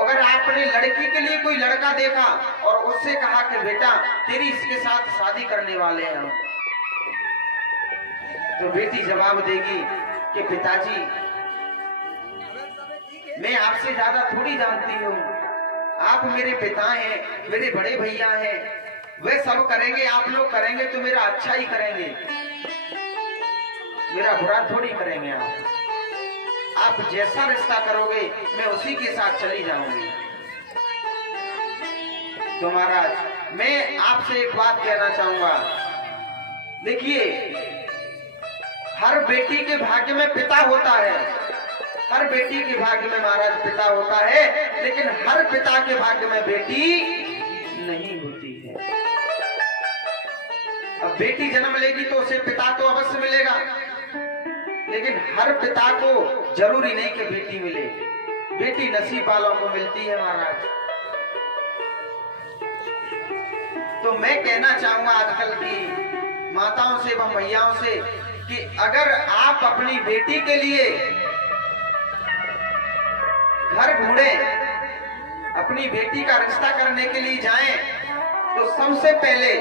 अगर आपने लड़की के लिए कोई लड़का देखा और उससे कहा कि बेटा तेरी इसके साथ शादी करने वाले हैं, तो बेटी जवाब देगी कि पिताजी मैं आपसे ज्यादा थोड़ी जानती हूँ, आप मेरे पिता हैं, मेरे बड़े भैया हैं, वे सब करेंगे, आप लोग करेंगे तो मेरा अच्छा ही करेंगे, मेरा बुरा थोड़ी करेंगे। आप जैसा रिश्ता करोगे मैं उसी के साथ चली जाऊंगी। तो महाराज मैं आपसे एक बात कहना चाहूंगा, देखिए हर बेटी के भाग्य में पिता होता है, हर बेटी के भाग्य में महाराज पिता होता है, लेकिन हर पिता के भाग्य में बेटी नहीं होती है। अब बेटी जन्म लेगी तो उसे पिता तो अवश्य मिलेगा, लेकिन हर पिता को जरूरी नहीं कि बेटी मिले, बेटी नसीब वालों को मिलती है महाराज। तो मैं कहना चाहूंगा आजकल की माताओं से एवं भैयाओं से कि अगर आप अपनी बेटी के लिए घर ढूंढे, अपनी बेटी का रिश्ता करने के लिए जाएं, तो सबसे पहले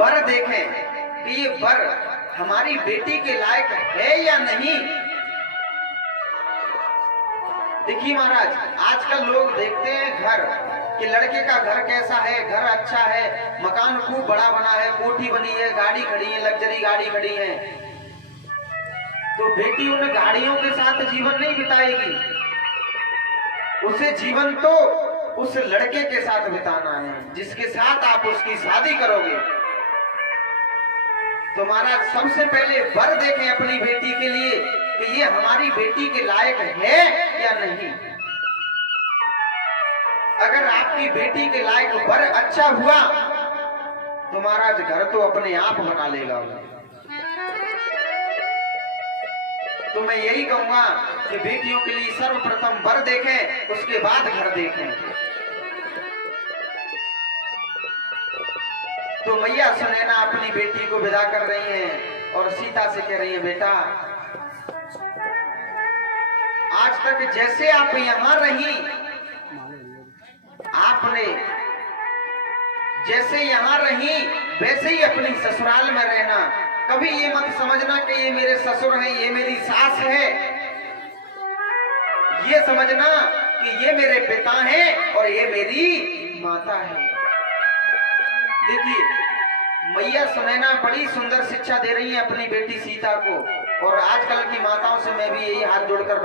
वर देखें कि ये वर हमारी बेटी के लायक है या नहीं। देखिए महाराज आजकल लोग देखते हैं घर कि लड़के का घर कैसा है, घर अच्छा है, मकान खूब बड़ा बना है, कोठी बनी है, गाड़ी खड़ी है, लग्जरी गाड़ी खड़ी है, तो बेटी उन गाड़ियों के साथ जीवन नहीं बिताएगी, उसे जीवन तो उस लड़के के साथ बिताना है जिसके साथ आप उसकी शादी करोगे। तो महाराज सबसे पहले वर देखें अपनी बेटी के लिए कि ये हमारी बेटी के लायक है या नहीं। अगर आपकी बेटी के लायक वर अच्छा हुआ तो महाराज घर तो अपने आप बना लेगा। तो मैं यही कहूंगा कि बेटियों के लिए सर्वप्रथम वर देखें, उसके बाद घर देखें। तो मैया सुनैना अपनी बेटी को विदा कर रही हैं और सीता से कह रही है बेटा आज तक जैसे आप यहाँ रही, आपने जैसे यहाँ रही वैसे ही अपनी ससुराल में रहना। कभी ये मत समझना कि ये मेरे ससुर हैं, ये मेरी सास है। ये समझना कि ये मेरे पिता हैं और ये मेरी माता है। देखिए, मैया सुनैना बड़ी सुंदर शिक्षा दे रही है अपनी बेटी सीता को। और आजकल की माताओं से मैं भी यही हाथ जोड़कर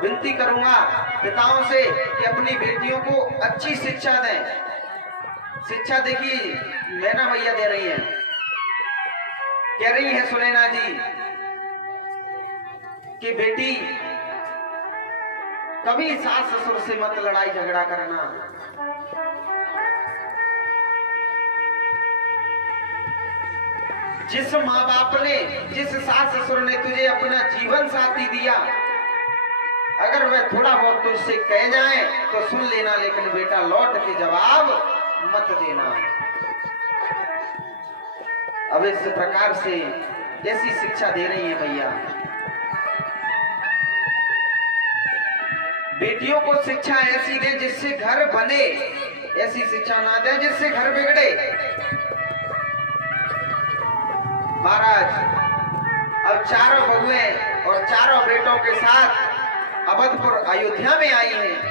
विनती करूंगा पिताओं से कि अपनी बेटियों को अच्छी शिक्षा दें। शिक्षा देखिए नैना मैया दे रही है, कह रही है सुनैना जी कि बेटी कभी सास ससुर से मत लड़ाई झगड़ा करना। जिस माँ बाप ने, जिस सास ससुर ने तुझे अपना जीवन साथी दिया, अगर वह थोड़ा बहुत तुझसे कह जाए तो सुन लेना, लेकिन बेटा लौट के जवाब मत देना। अब इस प्रकार से ऐसी शिक्षा दे रही है भैया। बेटियों को शिक्षा ऐसी दे जिससे घर बने, ऐसी शिक्षा ना दे जिससे घर बिगड़े। महाराज अब चारों बहुएं और चारों बेटों के साथ अवधपुर अयोध्या में आई हैं।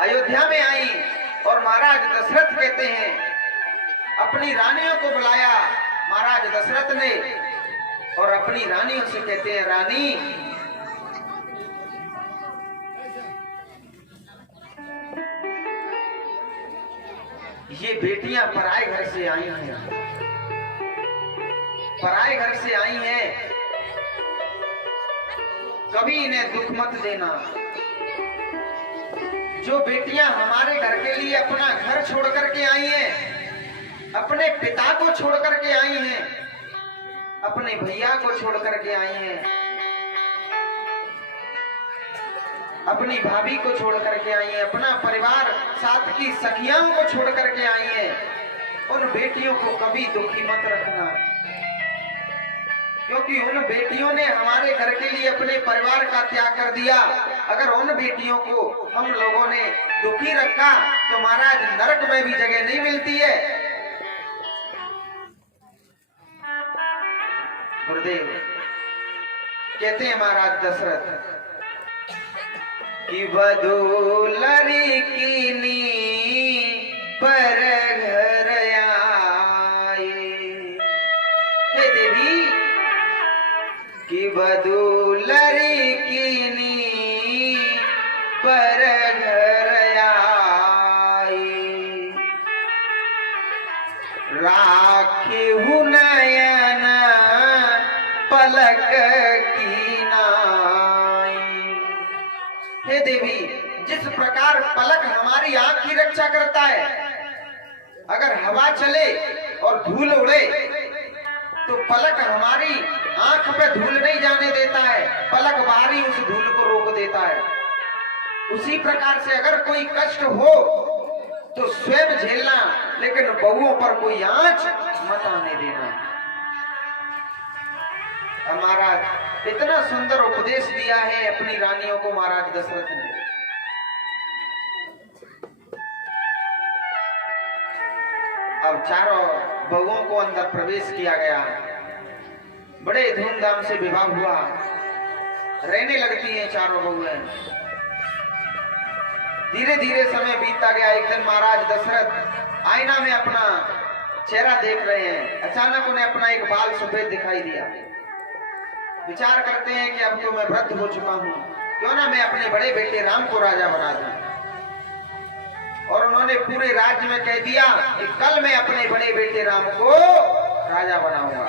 अयोध्या में आई और महाराज दशरथ कहते हैं, अपनी रानियों को बुलाया महाराज दशरथ ने और अपनी रानियों से कहते हैं, रानी ये बेटियां पराए घर से आई हैं, पराए घर से आई हैं, कभी इन्हें दुख मत देना। जो बेटियां हमारे घर के लिए अपना घर छोड़ करके आई हैं, अपने पिता को छोड़ करके आई हैं, अपने भैया को छोड़ करके आई हैं, अपनी भाभी को छोड़ करके आई हैं, अपना परिवार साथ की सखियाओं को छोड़ करके आई हैं, उन बेटियों को कभी दुखी मत रखना, क्योंकि उन बेटियों ने हमारे घर के लिए अपने परिवार का त्याग कर दिया। अगर उन बेटियों को हम लोगों ने दुखी रखा तो महाराज नरक में भी जगह नहीं मिलती है। गुरुदेव कहते हैं महाराज दशरथ कि वधू लड़कीनी पर घर आए, हे देवी कि वधू लड़कीनी पर घर आए, राखी नयन पलक की नाई। हे देवी, जिस प्रकार पलक हमारी आंख की रक्षा करता है, अगर हवा चले और धूल उड़े तो पलक हमारी आंख पे धूल नहीं जाने देता है, पलक बाहरी उस धूल को रोक देता है। उसी प्रकार से अगर कोई कष्ट हो तो स्वयं झेलना, लेकिन बहुओं पर कोई आंच मत आने देना। महाराज इतना सुंदर उपदेश दिया है अपनी रानियों को महाराज दशरथ ने। अब चारों बहुओं को अंदर प्रवेश किया गया, बड़े धूमधाम से विवाह हुआ, रहने लगती हैं चारों बहुएं। धीरे धीरे समय बीतता गया। एक दिन महाराज दशरथ आईना में अपना चेहरा देख रहे हैं, अचानक उन्हें अपना एक बाल सफेद दिखाई दिया। विचार करते हैं कि अब तो मैं वृद्ध हो चुका हूँ, क्यों ना मैं अपने बड़े बेटे राम को राजा बना दूं। और उन्होंने पूरे राज्य में कह दिया कि कल मैं अपने बड़े बेटे राम को राजा बनाऊंगा,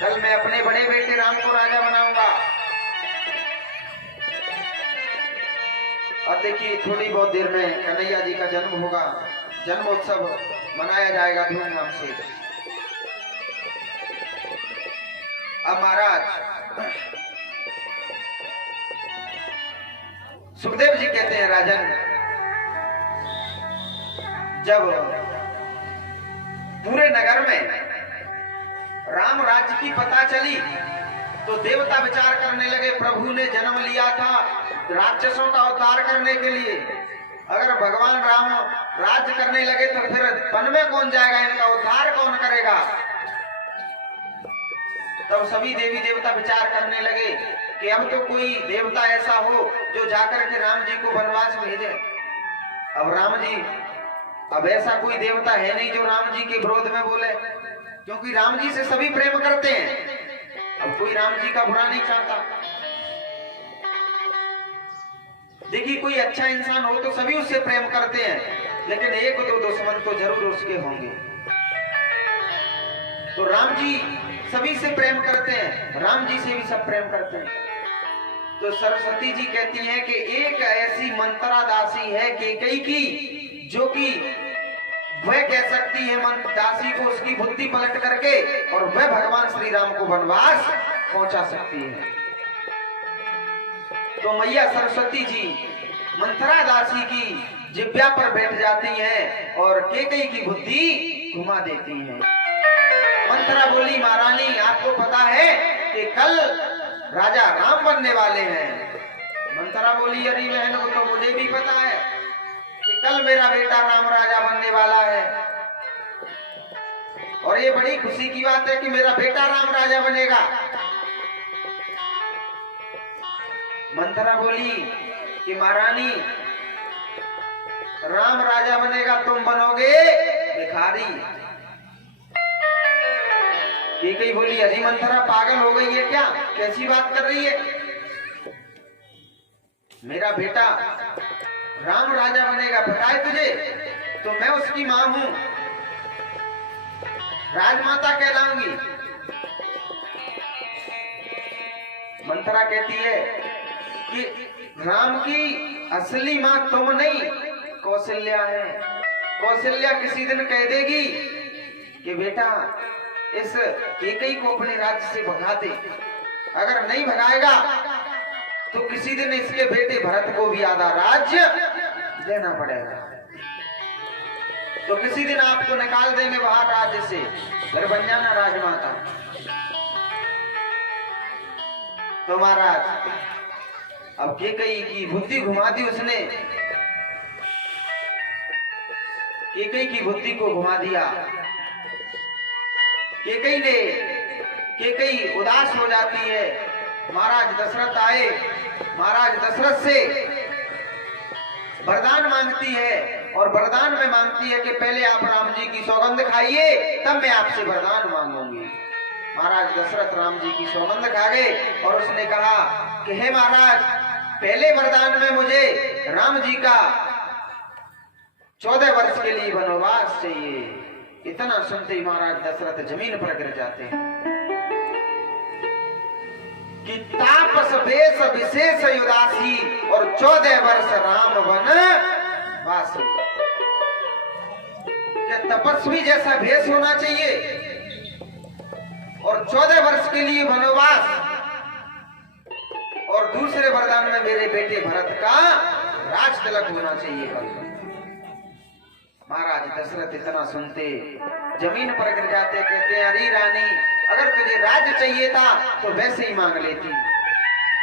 कल मैं अपने बड़े बेटे राम को राजा बनाऊंगा। अब देखिए थोड़ी बहुत देर में कन्हैया जी का जन्म होगा, जन्मोत्सव मनाया जाएगा धूमधाम से। अब महाराज सुखदेव जी कहते हैं, राजन जब पूरे नगर में राम राज्य की पता चली तो देवता विचार करने लगे, प्रभु ने जन्म लिया था राक्षसों का उद्धार करने के लिए, अगर भगवान राम राज्य करने लगे तो फिर वन में कौन जाएगा, इनका उद्धार कौन करेगा। तब सभी देवी देवता विचार करने लगे कि अब तो कोई देवता ऐसा हो जो जाकर के राम जी को वनवास भेजे। अब राम जी, अब ऐसा कोई देवता है नहीं जो राम जी के विरोध में बोले, क्योंकि राम जी से सभी प्रेम करते हैं। अब कोई राम जी का बुरा नहीं चाहता। देखिए, कोई अच्छा इंसान हो तो सभी उससे प्रेम करते हैं, लेकिन एक दो दुश्मन तो जरूर उसके होंगे। तो राम जी सभी से प्रेम करते हैं, राम जी से भी सब प्रेम करते हैं। तो सरस्वती जी कहती हैं कि एक ऐसी मंत्रा दासी है केकई की, जो कि वह कह सकती है मंत्र दासी को उसकी बुद्धि पलट करके, और वह भगवान श्री राम को वनवास पहुंचा सकती है। तो मैया सरस्वती जी मंत्रा दासी की जिब्या पर बैठ जाती हैं और केकई की बुद्धि घुमा देती हैं। मंत्रा बोली, महारानी आपको पता है कि कल राजा राम बनने वाले हैं। मंत्रा बोली, अरे बहन को तो मुझे भी पता है कि कल मेरा बेटा राम राजा बनने वाला है, और ये बड़ी खुशी की बात है कि मेरा बेटा राम राजा बनेगा। मंत्रा बोली कि महारानी, राम राजा बनेगा, तुम बनोगे भिखारी। केकई बोली, अरे मंत्रा पागल हो गई है क्या, कैसी बात कर रही है। मेरा बेटा राम राजा बनेगा, पता है तुझे, तो मैं उसकी मां हूं, राजमाता कहलाऊंगी। मंत्रा कहती है कि राम की असली मां तुम नहीं, कौशल्या है। कौशल्या किसी दिन कह देगी कि बेटा इस केकई को अपने राज्य से भगा दे, अगर नहीं भगाएगा तो किसी दिन इसके बेटे भरत को भी आधा राज्य देना पड़ेगा, तो किसी दिन आपको निकाल देंगे बाहर राज्य से, फिर बन जाना राजमाता। तो महाराज अब केकई की बुद्धि घुमा दी उसने, केकई की बुद्धि को घुमा दिया। केकई उदास हो जाती है। महाराज दशरथ आए, महाराज दशरथ से वरदान मांगती है, और वरदान में मांगती है कि पहले आप राम जी की सौगंध खाइए, तब मैं आपसे वरदान मांगूंगी। महाराज दशरथ राम जी की सौगंध खा गए और उसने कहा कि हे महाराज, पहले वरदान में मुझे राम जी का 14 वर्ष के लिए वनवास चाहिए। इतना सुनते ही महाराज दशरथ जमीन पर गिर जाते हैं कि तापस वेश विशेष उदासी और 14 वर्ष राम वन वासी। क्या तपस्वी जैसा भेष होना चाहिए, और 14 वर्ष के लिए वनवास, और दूसरे वरदान में मेरे बेटे भरत का राज तिलक होना चाहिए। महाराज दशरथ इतना सुनते जमीन पर गिर जाते, कहते हैं अरे रानी, अगर तुझे राज्य चाहिए था तो वैसे ही मांग लेती,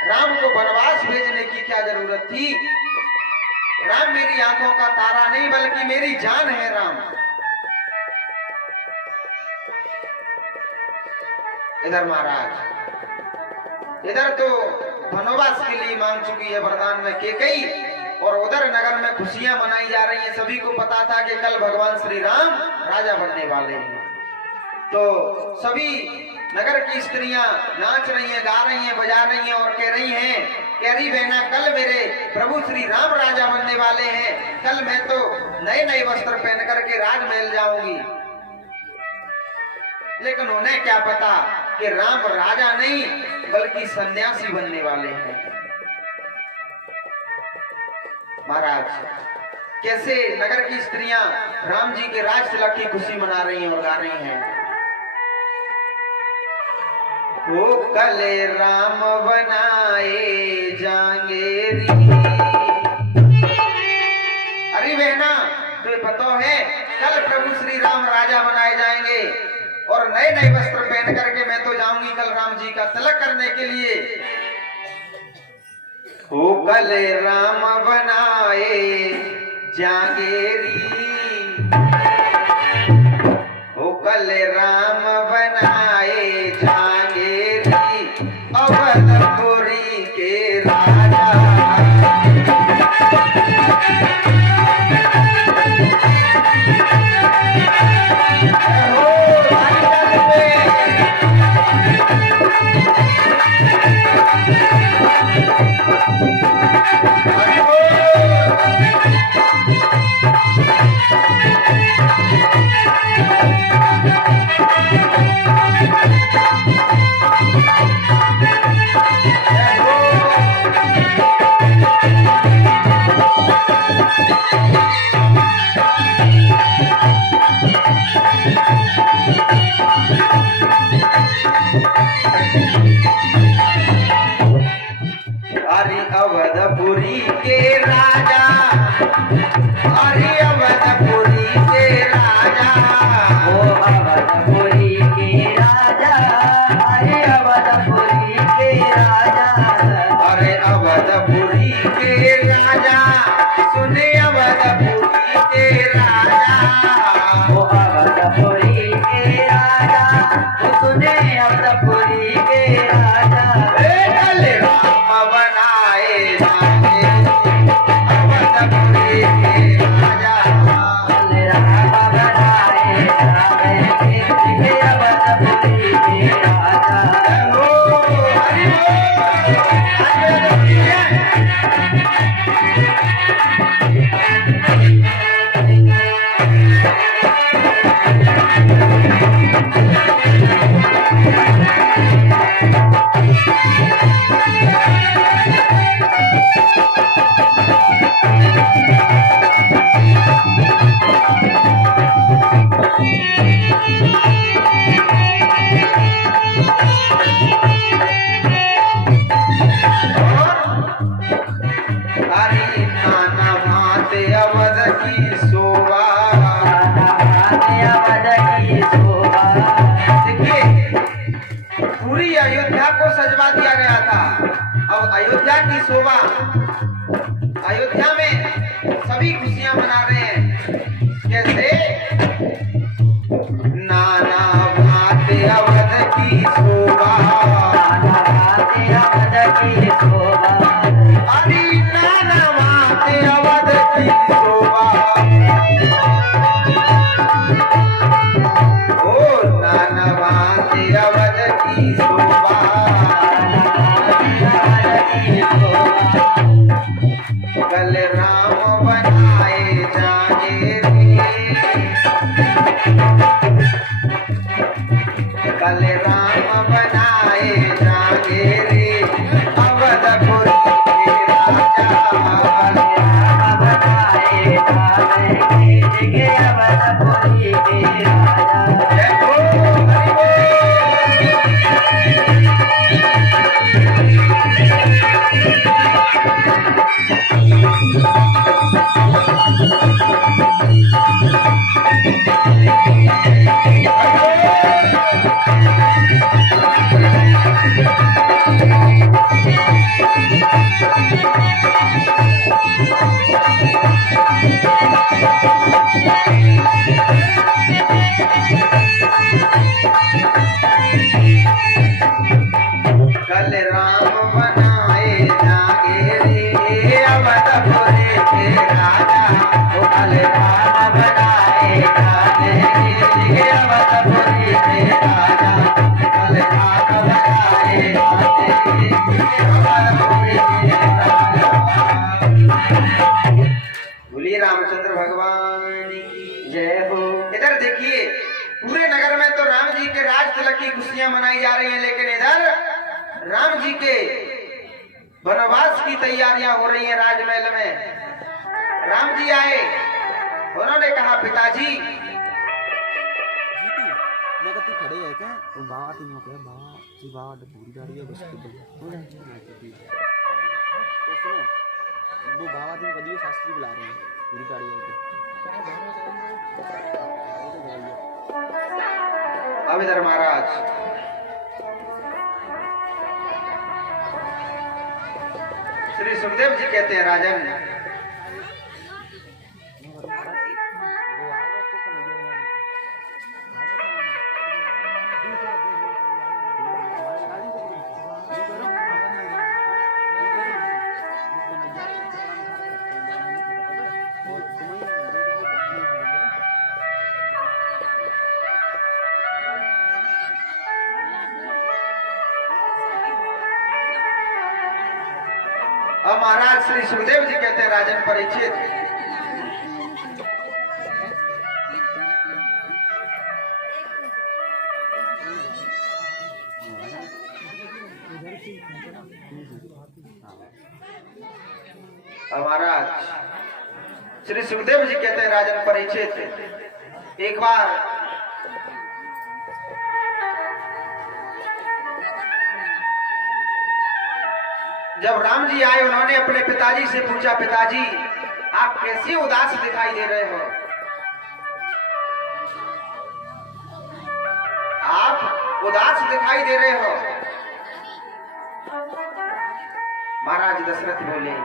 राम को वनवास भेजने की क्या जरूरत थी। राम मेरी आंखों का तारा नहीं बल्कि मेरी जान है राम। इधर महाराज, इधर तो वनवास के लिए मांग चुकी है वरदान में केकई, और उधर नगर में खुशियां मनाई जा रही हैं। सभी को पता था कि कल भगवान श्री राम राजा बनने वाले हैं, तो सभी नगर की स्त्रियां नाच रही हैं, गा रही हैं, बजा रही हैं, और कह रही हैं कि अरे बहना, कल मेरे प्रभु श्री राम राजा बनने वाले हैं, कल मैं तो नए नए वस्त्र पहन करके राजमहल जाऊंगी। लेकिन उन्हें क्या पता कि राम राजा नहीं बल्कि सन्यासी बनने वाले हैं। महाराज कैसे नगर की स्त्रियां राम जी के राज तिलक की खुशी मना रही हैं और गा रही हैं। वो कल राम बनाए जाएंगे री। अरे बहना, तो पता है कल प्रभु श्री राम राजा बनाए जाएंगे। नए नए वस्त्र पहन करके मैं तो जाऊंगी कल राम जी का तिलक करने के लिए। हो कल राम बनाए जागेरी, हो कल राम बनाए जागेरी, अवधपुरी के राजा। अरे अवधपुरी के राजा, अरे अवधपुरी के राजा, ओ अवधपुरी के राजा, अरे अवधपुरी के राजा, अरे अवधपुरी के राजा, सुने अवधपुरी के राजा, ओ अवधपुरी के राजा, ओ सुने अवधपुरी के राजा। कल राम बनाए जागे अवधपुरी के राजा। कल राम बनाए जागे अवधपुरी के राजा। हो हरि हरि नाना भाते अवध की शोभा। अवध की शोभा। देखिए पूरी अयोध्या को सजवा दिया गया था। अब अयोध्या की शोभा, अयोध्या में सभी खुशियां मना रहे हैं। कैसे? नाना भाते अवध की शोभा, अवध की शोभा। अरे नाना भाते अवध की शोभा। ओ नाना भाते अवध की शोभा। कल राम बनाए जागे रे, कल राम बनाए जागे रे, अवधपुरी के राजा। राम बनाए जागे अवधपुरी के राजा। जय हो हरि कल राम बनाए जागे रे, अवधपुरी के राजा। ओ कल राम बनाए जागे अवधपुरी के राजा। कल राम बनाए जागे अवधपुरी के राजा। बोलिए रामचंद्र भगवान की जय हो। इधर देखिए पूरे नगर में तो राम जी के राज तिलक की खुशियां मनाई जा रही हैं, लेकिन इधर राम जी के वनवास की तैयारियां हो रही हैं राजमहल में। राम जी आए, उन्होंने कहा पिताजी। मैं तू खड़े है क्या वो बाबा तीन हो गया बाबा जी बाबा पूरी गाड़ी है बस तो सुनो वो बाबा जी कभी शास्त्री बुला रहे हैं पूरी गाड़ी है अब इधर महाराज श्री सुखदेव जी कहते हैं, राजन अब महाराज श्री सुखदेव जी कहते हैं, राजन परीक्षित, अब महाराज श्री सुखदेव जी कहते हैं, राजन परीक्षित, एक बार जब राम जी आए, उन्होंने अपने पिताजी से पूछा, पिताजी आप कैसे उदास दिखाई दे रहे हो? आप उदास दिखाई दे रहे हो। महाराज दशरथ बोले,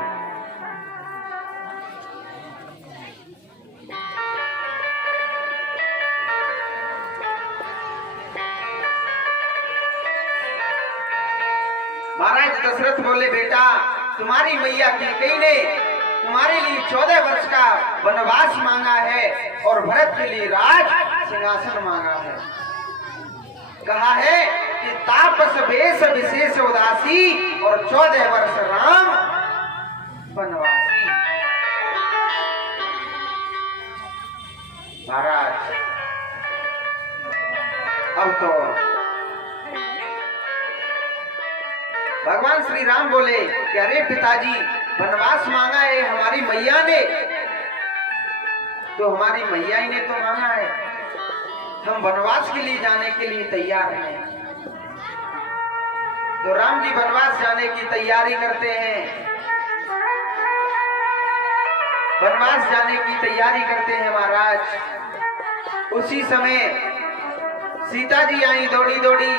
महाराज दशरथ बोले, बेटा तुम्हारी मैया कैकेयी ने तुम्हारे लिए 14 वर्ष का वनवास मांगा है और भरत के लिए राज सिंहासन मांगा है। कहा है कि तापस वेश विशेष उदासी और 14 वर्ष राम वनवासी। महाराज अब तो भगवान श्री राम बोले कि अरे पिताजी, वनवास मांगा है हमारी मैया ने, तो हमारी मैया ही ने तो मांगा है, हम वनवास के लिए जाने के लिए तैयार हैं। तो राम जी वनवास जाने की तैयारी करते हैं, वनवास जाने की तैयारी करते हैं। महाराज उसी समय सीता जी आई दौड़ी दौड़ी,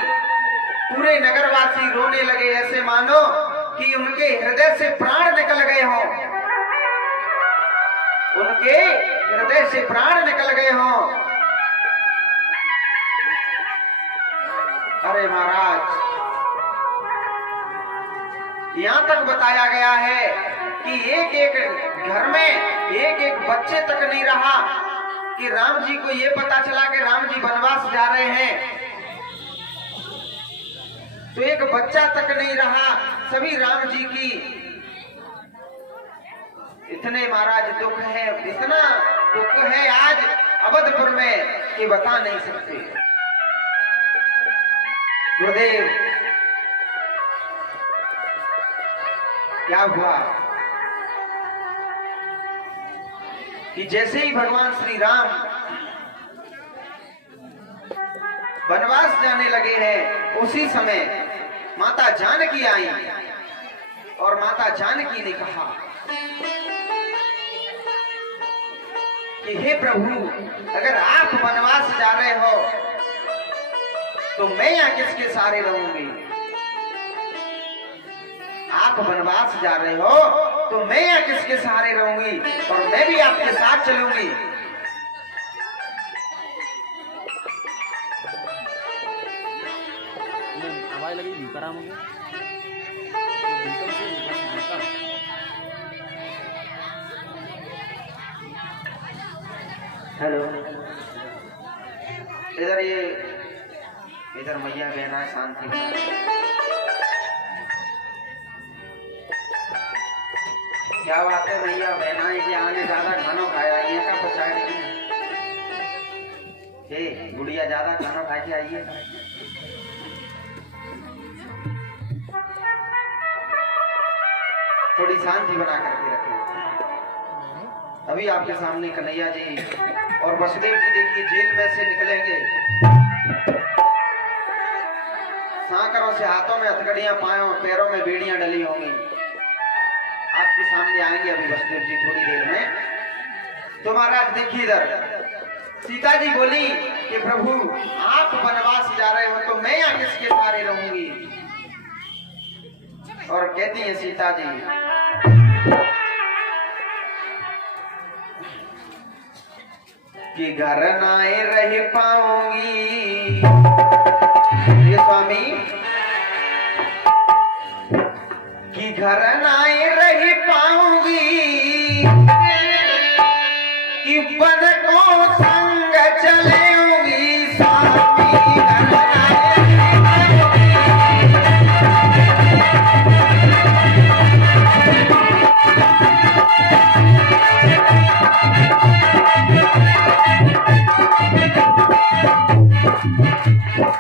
पूरे नगरवासी रोने लगे, ऐसे मानो कि उनके हृदय से प्राण निकल गए हों, उनके हृदय से प्राण निकल गए हों। अरे महाराज, यहां तक बताया गया है कि एक एक घर में एक एक बच्चे तक नहीं रहा कि राम जी को ये पता चला कि राम जी वनवास जा रहे हैं, तो एक बच्चा तक नहीं रहा। सभी राम जी की इतने महाराज दुख है, इतना दुख है आज अवधपुर में कि बता नहीं सकते। गुरुदेव क्या हुआ कि जैसे ही भगवान श्री राम वनवास जाने लगे हैं, उसी समय माता जानकी आई और माता जानकी ने कहा कि हे प्रभु, अगर आप वनवास जा रहे हो तो मैं यहाँ किसके सहारे रहूंगी? आप वनवास जा रहे हो तो मैं यहाँ किसके सहारे रहूंगी? और मैं भी आपके साथ चलूंगी। हवाई लगी भीतर मुझे हेलो, इधर मैया बहना शांति क्या बात है मैया बहना, ये आगे ज्यादा खाना खाया, ये का पचाए नहीं, गुड़िया ज्यादा खाना खा के आइए। थोड़ी शांति बना करके रखें। अभी आपके सामने कन्हैया जी और वसुदेव जी देखिए जेल में से निकलेंगे, सांकरों से हाथों में हथकड़ियां, पायों पैरों में बेड़ियां डली होंगी। आपके सामने आएंगे अभी वसुदेव जी थोड़ी देर में। तो महाराज देखिए इधर सीता जी बोली कि प्रभु आप वनवास जा रहे हो तो मैं यहाँ किसके सहारे रहूंगी। और कहती है सीता जी, कि घर नाए रह पाऊंगी। ये स्वामी, कि घर नाए रह पाऊंगी, कि बन को संग चलेंगी स्वामी। घर नाए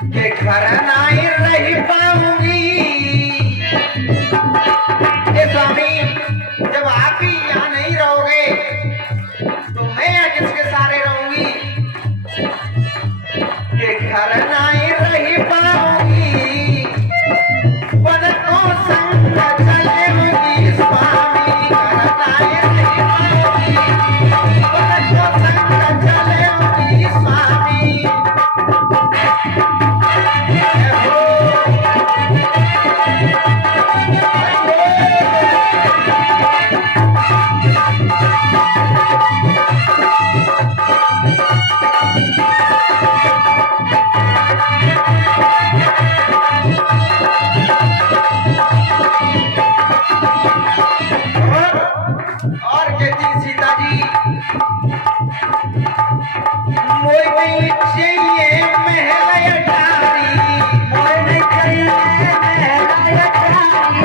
के घर नाए रह पाऊंगी। ये स्वामी, जब आप ही यहाँ नहीं रहोगे तो मैं किसके सहारे रहूंगी। के घर नाए रह पाऊंगी, पद को संग चलेंगी स्वामी। घर नाए रह पाऊंगी, पद को संग चलेंगी स्वामी। और कहती सीता जी, मोई नहीं चाहिए महल अटारी, मोई नहीं चाहिए महल अटारी,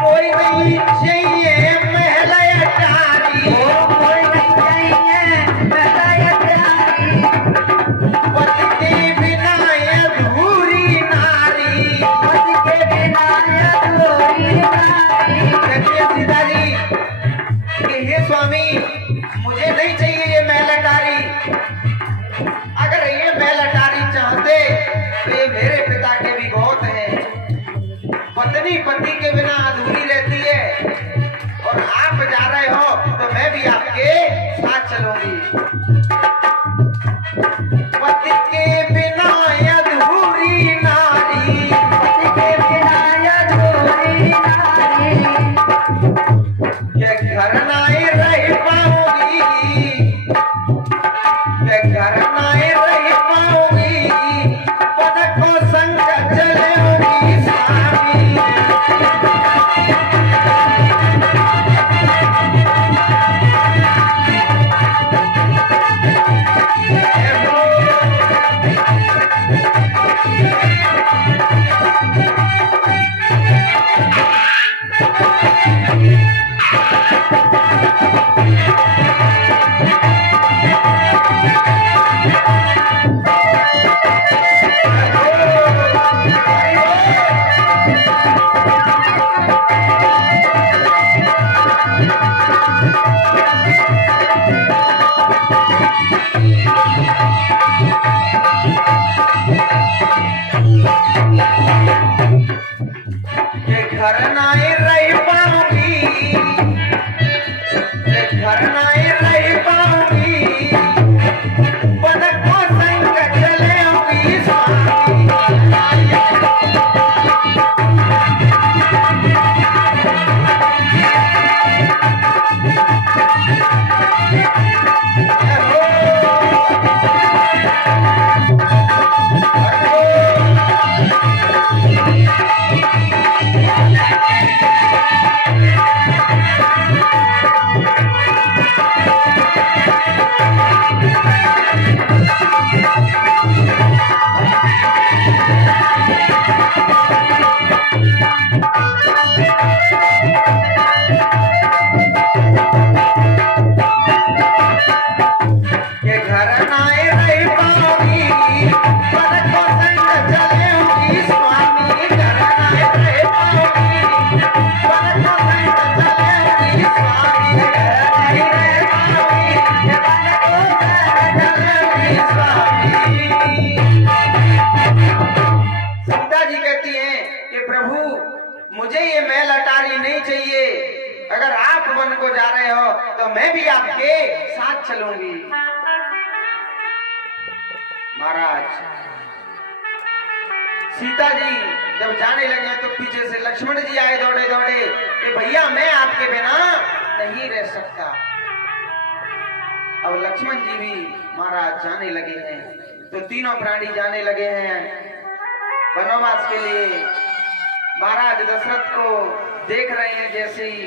मोई नहीं चाहिए महल अटारी, मोई नहीं चाहिए महल अटारी। पति के बिना अधूरी नारी, पति के बिना अधूरी नारी। कहती है सीता जी कि हे स्वामी, मुझे नहीं चाहिए ये महल अटारी। अगर ये महल अटारी चाहते तो ये मेरे पिता के भी बहुत है। पत्नी पति के बिना अधूरी रहती है, और आप जा रहे हो तो मैं भी आपके साथ चलूंगी। पति के बिना अधूरी नारी, पति के बिना अधूरी नारी। ये घर नाए रह पाऊंगी, ये घर नाए रह पाऊंगी, पद को संग चलेंगी स्वामी। ये घर नाए रह पाऊंगी, ये घर नाए रह पाऊंगी, पद को संग चलेंगी स्वामी। मैं भी आपके साथ चलूंगी। महाराज सीता जी जब जाने लगे तो पीछे से लक्ष्मण जी आए दौड़े दौड़े कि भैया मैं आपके बिना नहीं रह सकता। अब लक्ष्मण जी भी महाराज जाने लगे हैं तो तीनों प्राणी जाने लगे हैं वनवास के लिए। महाराज दशरथ को देख रहे हैं जैसे ही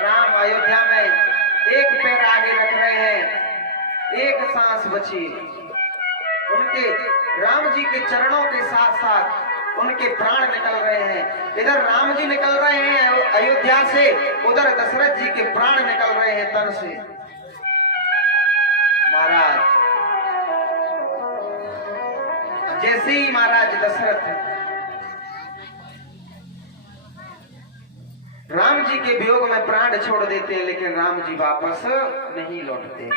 राम अयोध्या में एक पैर आगे रख रहे हैं, एक सांस बची। उनके राम जी के चरणों के साथ साथ उनके प्राण निकल रहे हैं। इधर राम जी निकल रहे हैं अयोध्या से, उधर दशरथ जी के प्राण निकल रहे हैं तन से। महाराज जैसे ही महाराज दशरथ राम जी के वियोग में प्राण छोड़ देते हैं, लेकिन राम जी वापस नहीं लौटते।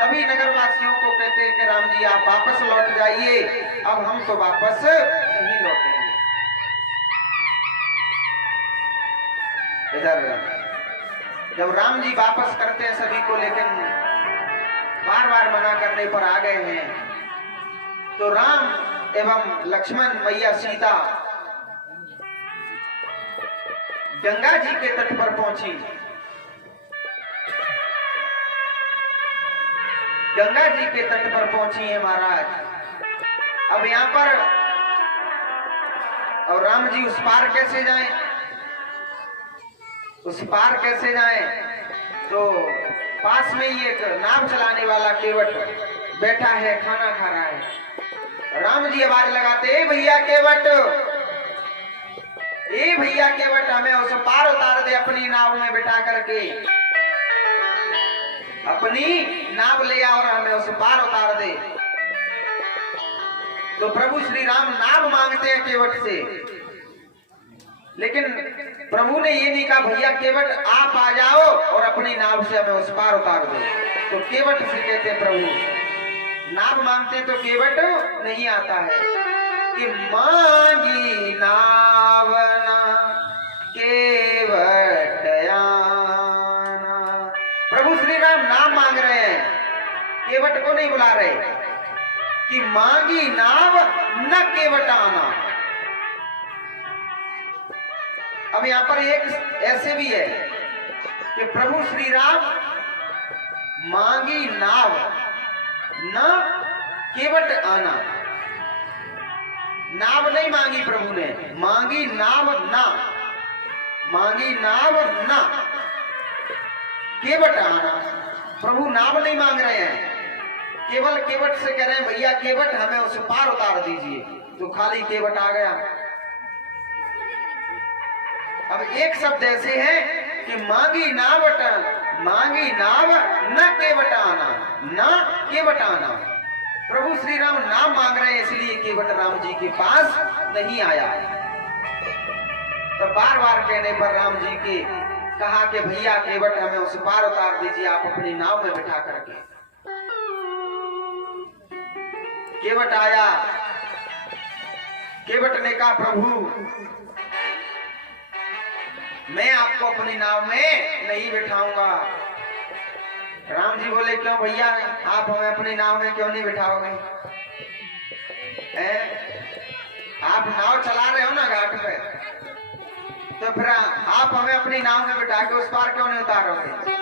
सभी नगरवासियों को कहते हैं कि राम जी आप वापस लौट जाइए, अब हम तो वापस नहीं लौटेंगे। इधर जब राम जी वापस करते हैं सभी को, लेकिन बार बार मना करने पर आ गए हैं, तो राम एवं लक्ष्मण मैया सीता गंगा जी के तट पर पहुंची। गंगा जी के तट पर पहुंची है महाराज। अब यहां पर और राम जी उस पार कैसे जाएं? उस पार कैसे जाएं? तो पास में ही एक नाव चलाने वाला केवट बैठा है, खाना खा रहा है। राम जी आवाज लगाते, ए भैया केवट, ए भैया केवट, हमें उस पार उतार दे अपनी नाव में बिठा करके। अपनी नाव ले आओ और हमें उस पार उतार दे। तो प्रभु श्री राम नाव मांगते हैं केवट से, लेकिन प्रभु ने ये नहीं कहा भैया केवट आप आ जाओ और अपनी नाव से हमें उस पार उतार दो। तो केवट से कहते प्रभु नाव मांगते तो केवट नहीं आता है कि मांगी नावना केवट आना। प्रभु श्री राम नाम मांग रहे हैं, केवट को नहीं बुला रहे कि मांगी नाव न केवट आना। अब यहां पर एक ऐसे भी है कि प्रभु श्री राम मांगी नाव न केवट आना। नाव नहीं मांगी प्रभु ने, मांगी नाव ना, मांगी नाव ना केवट आना। प्रभु नाव नहीं मांग रहे हैं, केवल केवट से कह रहे हैं भैया केवट हमें उस पार उतार दीजिए। तो खाली केवट आ गया। अब एक शब्द ऐसे है कि मांगी नावट, मांगी नाव न केवट आना, न केवट आना। प्रभु श्री राम नाम मांग रहे हैं, इसलिए केवट राम जी के पास नहीं आया। तो बार बार कहने पर राम जी के कहा कि भैया केवट हमें उस पार उतार दीजिए आप अपनी नाव में बिठा करके। केवट आया। केवट ने कहा प्रभु मैं आपको अपनी नाव में नहीं बिठाऊंगा। राम जी बोले क्यों भैया आप हमें अपनी नाव में क्यों नहीं बिठाओगे? आप नाव चला रहे हो ना घाट पे, तो फिर आप हमें अपनी नाव में बिठा के उस पार क्यों नहीं उतारोगे?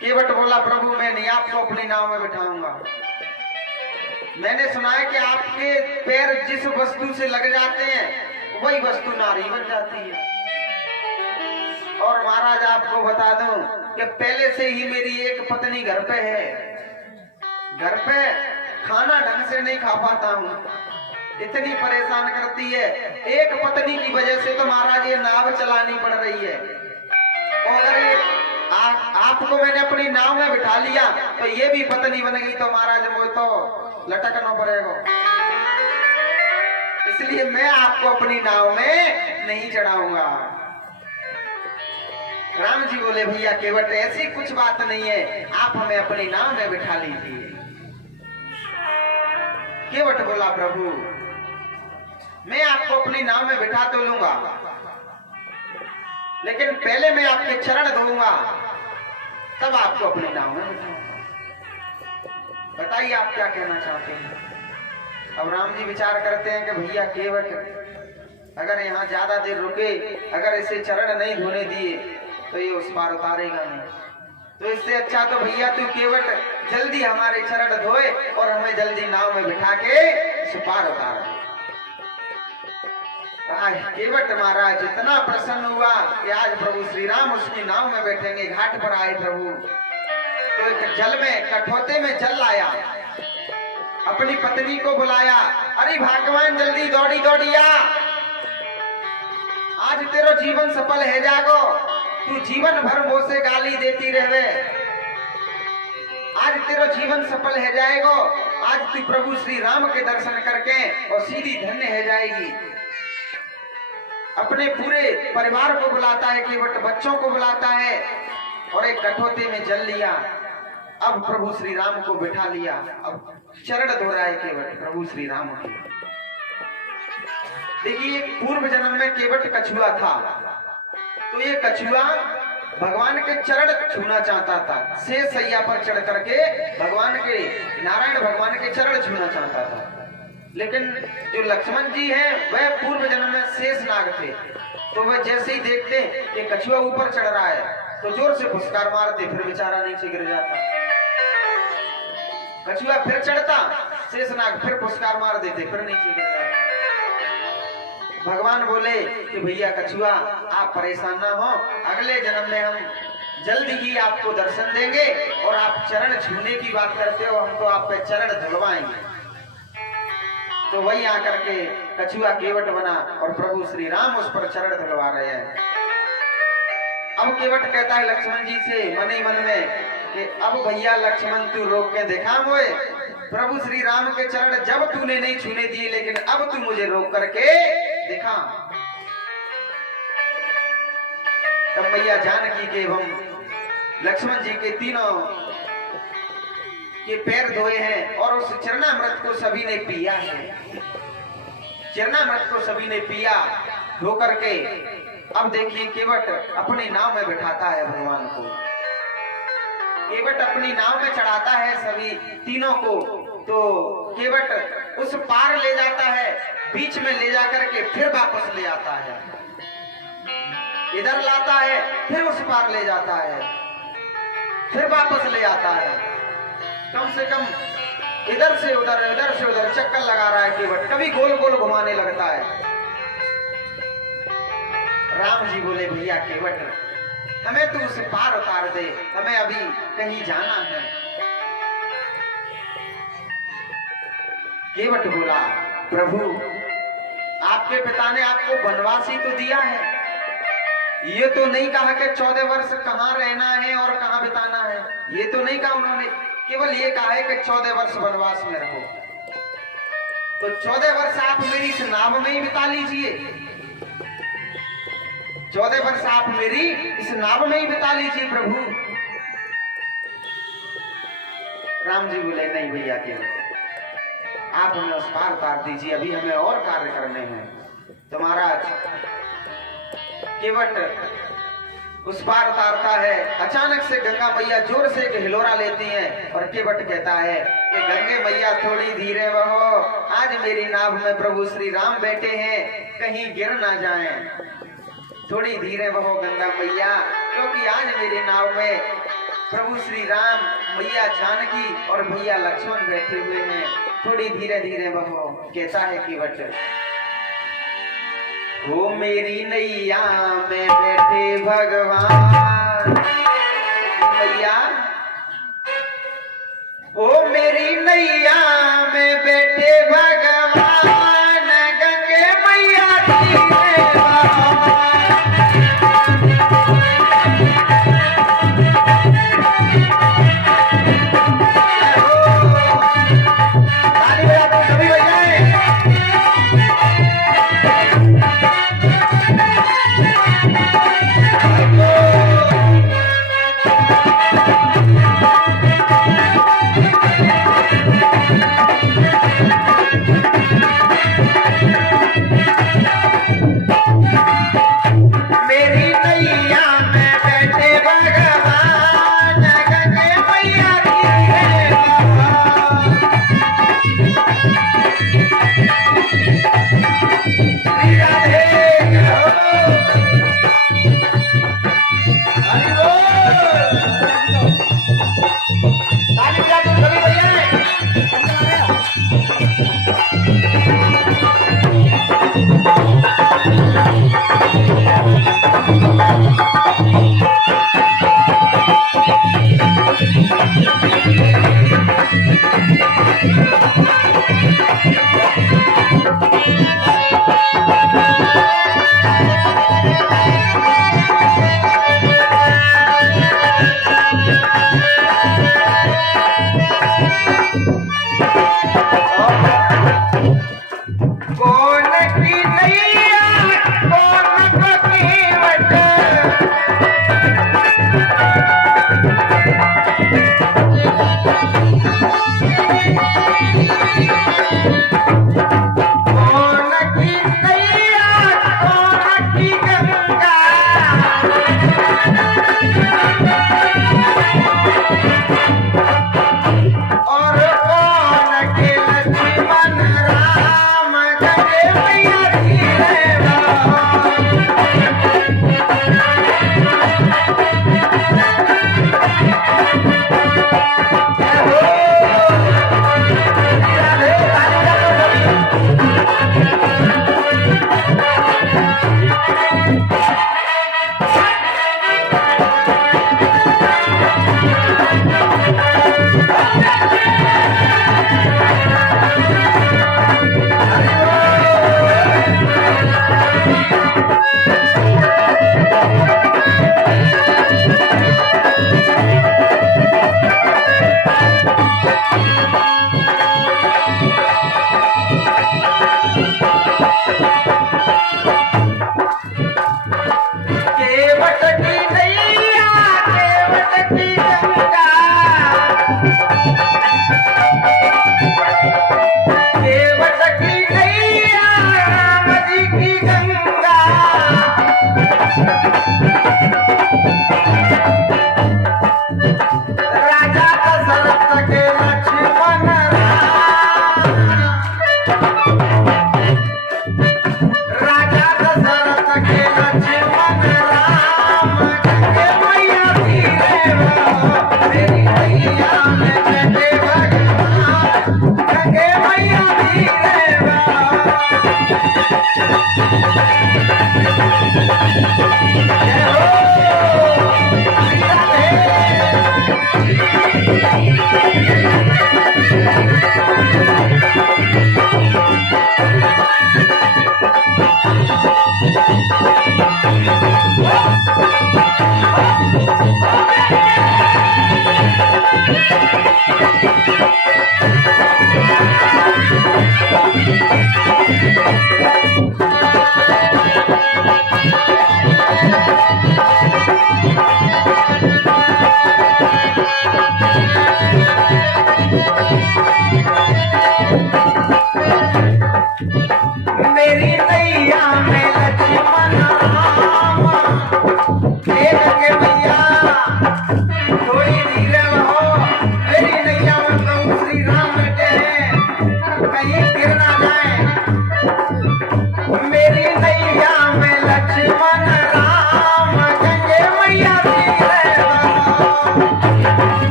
केवट बोला प्रभु मैं नहीं आपको अपनी नाव में बिठाऊंगा। मैंने सुना है कि आपके पैर जिस वस्तु से लग जाते हैं वही वस्तु नारी बन जाती है। और महाराज आपको बता दूं कि पहले से ही मेरी एक पत्नी घर पे है, घर पे खाना ढंग से नहीं खा पाता हूँ, इतनी परेशान करती है। एक पत्नी की वजह से तो महाराज ये नाव चलानी पड़ रही है। और अगर ये आपको मैंने अपनी नाव में बिठा लिया तो ये भी पत्नी बनेगी तो महाराज वो तो लटकना पड़ेगा। इसलिए मैं आपको अपनी नाव में नहीं चढ़ाऊंगा। राम जी बोले भैया केवट ऐसी कुछ बात नहीं है, आप हमें अपनी नाव में बिठा लीजिए। केवट बोला प्रभु मैं आपको अपनी नाव में बिठा तो लूंगा, लेकिन पहले मैं आपके चरण धोऊंगा तब आपको अपनी नाव में बिठाऊंगा। बताइए आप क्या कहना चाहते हैं। अब राम जी विचार करते हैं कि भैया केवट अगर यहाँ ज्यादा देर रुके, अगर इसे चरण नहीं धोने दिए तो ये उस पार उतारेगा नहीं, तो इससे अच्छा तो भैया तू केवट जल्दी हमारे चरण धोए और हमें जल्दी नाव में बिठा के इस पार उतार। केवट महाराज इतना प्रसन्न हुआ कि आज प्रभु श्री राम उसकी नाव में बैठेंगे। घाट पर आए प्रभु तो एक जल में कठौते में जल लाया, अपनी पत्नी को बुलाया, अरे भगवान जल्दी दौड़ी दौड़ी आ, आज तेरो जीवन सफल है जागो, तू जीवन भर मोसे गाली देती रहे, आज तेरो जीवन सफल है जाएगो, आज तू प्रभु श्री राम के दर्शन करके और सीधी धन्य है जाएगी। अपने पूरे परिवार को बुलाता है, केवट बच्चों को बुलाता है और एक कठौते में जल लिया। अब प्रभु श्री राम को बिठा लिया, अब चरण धो रहा है केवट प्रभु श्री राम के। देखिए पूर्व जन्म में केवट कछुआ था, तो ये कछुआ भगवान के चरण छूना चाहता था, शेष सैया पर चढ़ करके भगवान के नारायण भगवान के चरण छूना चाहता था। लेकिन जो लक्ष्मण जी हैं वह पूर्व जन्म में शेष नाग थे, तो वह जैसे ही देखते कि कछुआ ऊपर चढ़ रहा है तो जोर से फुसकार मारते, फिर बेचारा नीचे गिर जाता। कछुआ फिर चढ़ता, शेष नाग फिर फुसकार मार देते, फिर नीचे गिर जाता। भगवान बोले कि भैया कछुआ आप परेशान ना हो, अगले जन्म में हम जल्दी ही आपको दर्शन देंगे और आप चरण छूने की बात करते हो, हम तो आप पे चरण धुलवाएंगे। तो वही आकर के कछुआ केवट बना और प्रभु श्री राम उस पर चरण धुलवा रहे हैं। अब केवट कहता है लक्ष्मण जी से मन ही मन में कि अब भैया लक्ष्मण तू रोक के दिखा मोए, प्रभु श्री राम के चरण जब तूने नहीं छूने दिए, लेकिन अब तू मुझे रोक करके दिखा। तब भैया जानकी के एवं लक्ष्मण जी के तीनों के पैर धोए हैं और उस चरणामृत को सभी ने पिया है, चरणामृत को सभी ने पिया धो करके। अब देखिए केवट अपनी नाव में बिठाता है भगवान को, केवट अपनी नाव में चढ़ाता है सभी तीनों को, तो केवट उस पार ले जाता है, बीच में ले जाकर के फिर वापस ले आता है, इधर लाता है, फिर उस पार ले जाता है, फिर वापस ले आता है। कम से कम इधर से उधर चक्कर लगा रहा है केवट, कभी गोल गोल घुमाने लगता है। राम जी बोले भैया केवट हमें तू उसे पार उतार दे, हमें अभी कहीं जाना है। केवट बोला प्रभु आपके पिता ने आपको वनवास ही तो दिया है, ये तो नहीं कहा कि 14 वर्ष कहाँ रहना है और कहाँ बिताना है, ये तो नहीं कहा उन्होंने, केवल ये कहा है कि 14 वर्ष वनवास में रहो। तो 14 वर्ष आप मेरी इस नाव में ही बिता लीजिए, 14 वर्ष आप मेरी इस नाव में ही बिता लीजिए प्रभु। राम जी बोले नहीं भैया केवट आप हमें उस पार उतार दीजिए, अभी हमें और कार्य करने हैं। तो महाराज केवट उस पार उतारता है। अचानक से गंगा मैया जोर से एक हिलोरा लेती हैं और केवट कहता है कि गंगे मैया थोड़ी धीरे बहो, आज मेरी नाव में प्रभु श्री राम बैठे हैं, कहीं गिर ना जाएं। थोड़ी धीरे बहो गंगा मैया, क्योंकि आज मेरी नाव में प्रभु श्री राम, मैया जानकी और भैया लक्ष्मण बैठे हुए हैं, थोड़ी धीरे धीरे बहो। कहता है केवट वो मेरी नैया में बैठे भगवान, मैया ओ मेरी नैया में बैठे भगवान, गंगे मैया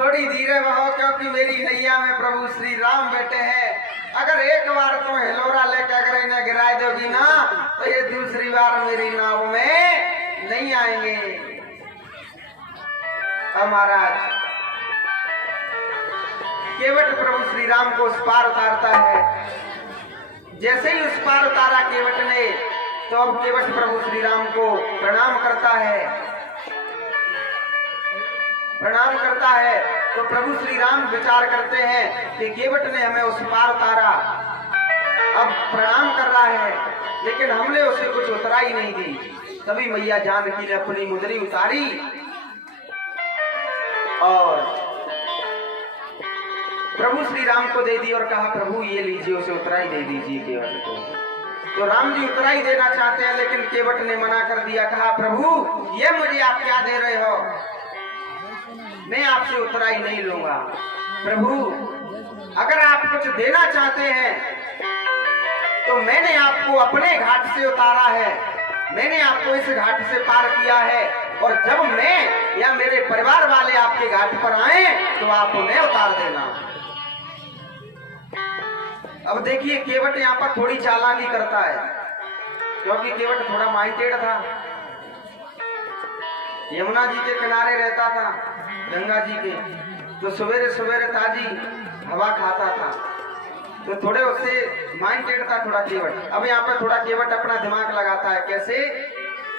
थोड़ी धीरे बहो, क्योंकि मेरी नैया में प्रभु श्री राम बैठे हैं। अगर एक बार तुम हिलोरा लेकर अगर इन्हें गिरा दोगी ना, तो ये दूसरी बार मेरी नाव में नहीं आएंगे। महाराज केवट प्रभु श्री राम को उस पार उतारता है। जैसे ही उस पार उतारा केवट ने, तो अब केवट प्रभु श्री राम को प्रणाम करता है। प्रणाम करता है तो प्रभु श्री राम विचार करते हैं कि केवट ने हमें उस पार उतारा, अब प्रणाम कर रहा है, लेकिन हमने उसे कुछ उतराई नहीं दी। तभी मैया जानकी ने अपनी मुद्री उतारी और प्रभु श्री राम को दे दी और कहा, प्रभु ये लीजिए, उसे उतराई दे दीजिए केवट को। तो राम जी उतराई देना चाहते हैं, लेकिन केवट ने मना कर दिया। कहा, प्रभु ये मुझे आप क्या दे रहे हो, मैं आपसे उतराई नहीं लूंगा। प्रभु अगर आप कुछ देना चाहते हैं तो मैंने आपको अपने घाट से उतारा है, मैंने आपको इस घाट से पार किया है, और जब मैं या मेरे परिवार वाले आपके घाट पर आए तो आप उन्हें उतार देना। अब देखिए केवट यहाँ पर थोड़ी चालाकी करता है, क्योंकि केवट थोड़ा माइंडेड था, यमुना जी के किनारे रहता था, गंगा जी के, तो सवेरे सवेरे ताजी हवा खाता था, तो थोड़े उससे माइंडेड था थोड़ा केवट। अब यहाँ पर थोड़ा केवट अपना दिमाग लगाता है, कैसे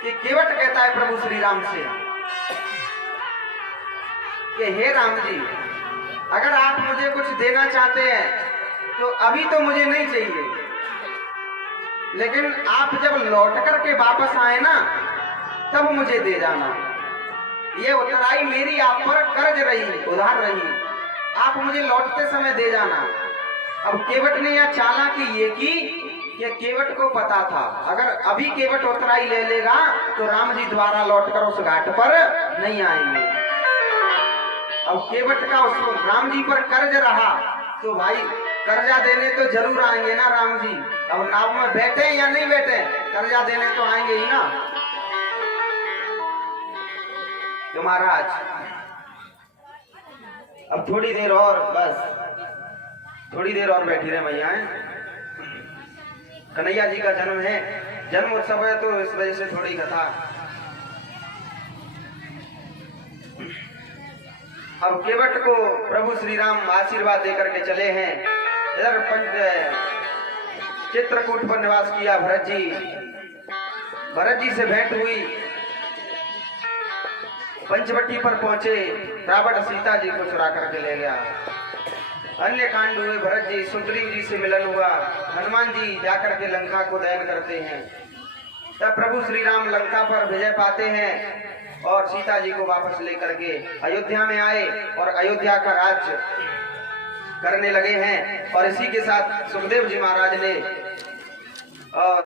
कि केवट कहता है प्रभु श्री राम से कि हे राम जी, अगर आप मुझे कुछ देना चाहते हैं तो अभी तो मुझे नहीं चाहिए, लेकिन आप जब लौट करके वापस आए ना तब मुझे दे जाना। ये उतराई मेरी आप पर कर्ज रही, उधार रही, आप मुझे लौटते समय दे जाना। अब केवट ने यह चालाकी ये की कि केवट को पता था अगर अभी केवट उतराई ले लेगा तो राम जी द्वारा लौटकर उस घाट पर नहीं आएंगे। अब केवट का उस राम जी पर कर्ज रहा तो भाई कर्जा देने तो जरूर आएंगे ना राम जी। अब नाव में बैठे या नहीं बैठे, कर्जा देने तो आएंगे ही ना। तो महाराज अब थोड़ी देर और, बस थोड़ी देर और बैठी रहे मैया। कन्हैया जी का जन्म है, जन्म उत्सव है, तो इस वजह से थोड़ी कथा। अब केवट को प्रभु श्री राम आशीर्वाद देकर के चले हैं। इधर चित्रकूट पर निवास किया भरत जी से भेंट हुई, पंचवटी पर पहुंचे, रावण सीता जी को चुरा करके ले गया। अन्य कांड हुए, भरत जी सुग्रीव जी से मिलन हुआ, हनुमान जी जाकर के लंका को दैन करते हैं। तब प्रभु श्री राम लंका पर विजय पाते हैं और सीता जी को वापस लेकर के अयोध्या में आए और अयोध्या का राज्य करने लगे हैं। और इसी के साथ सुखदेव जी महाराज ने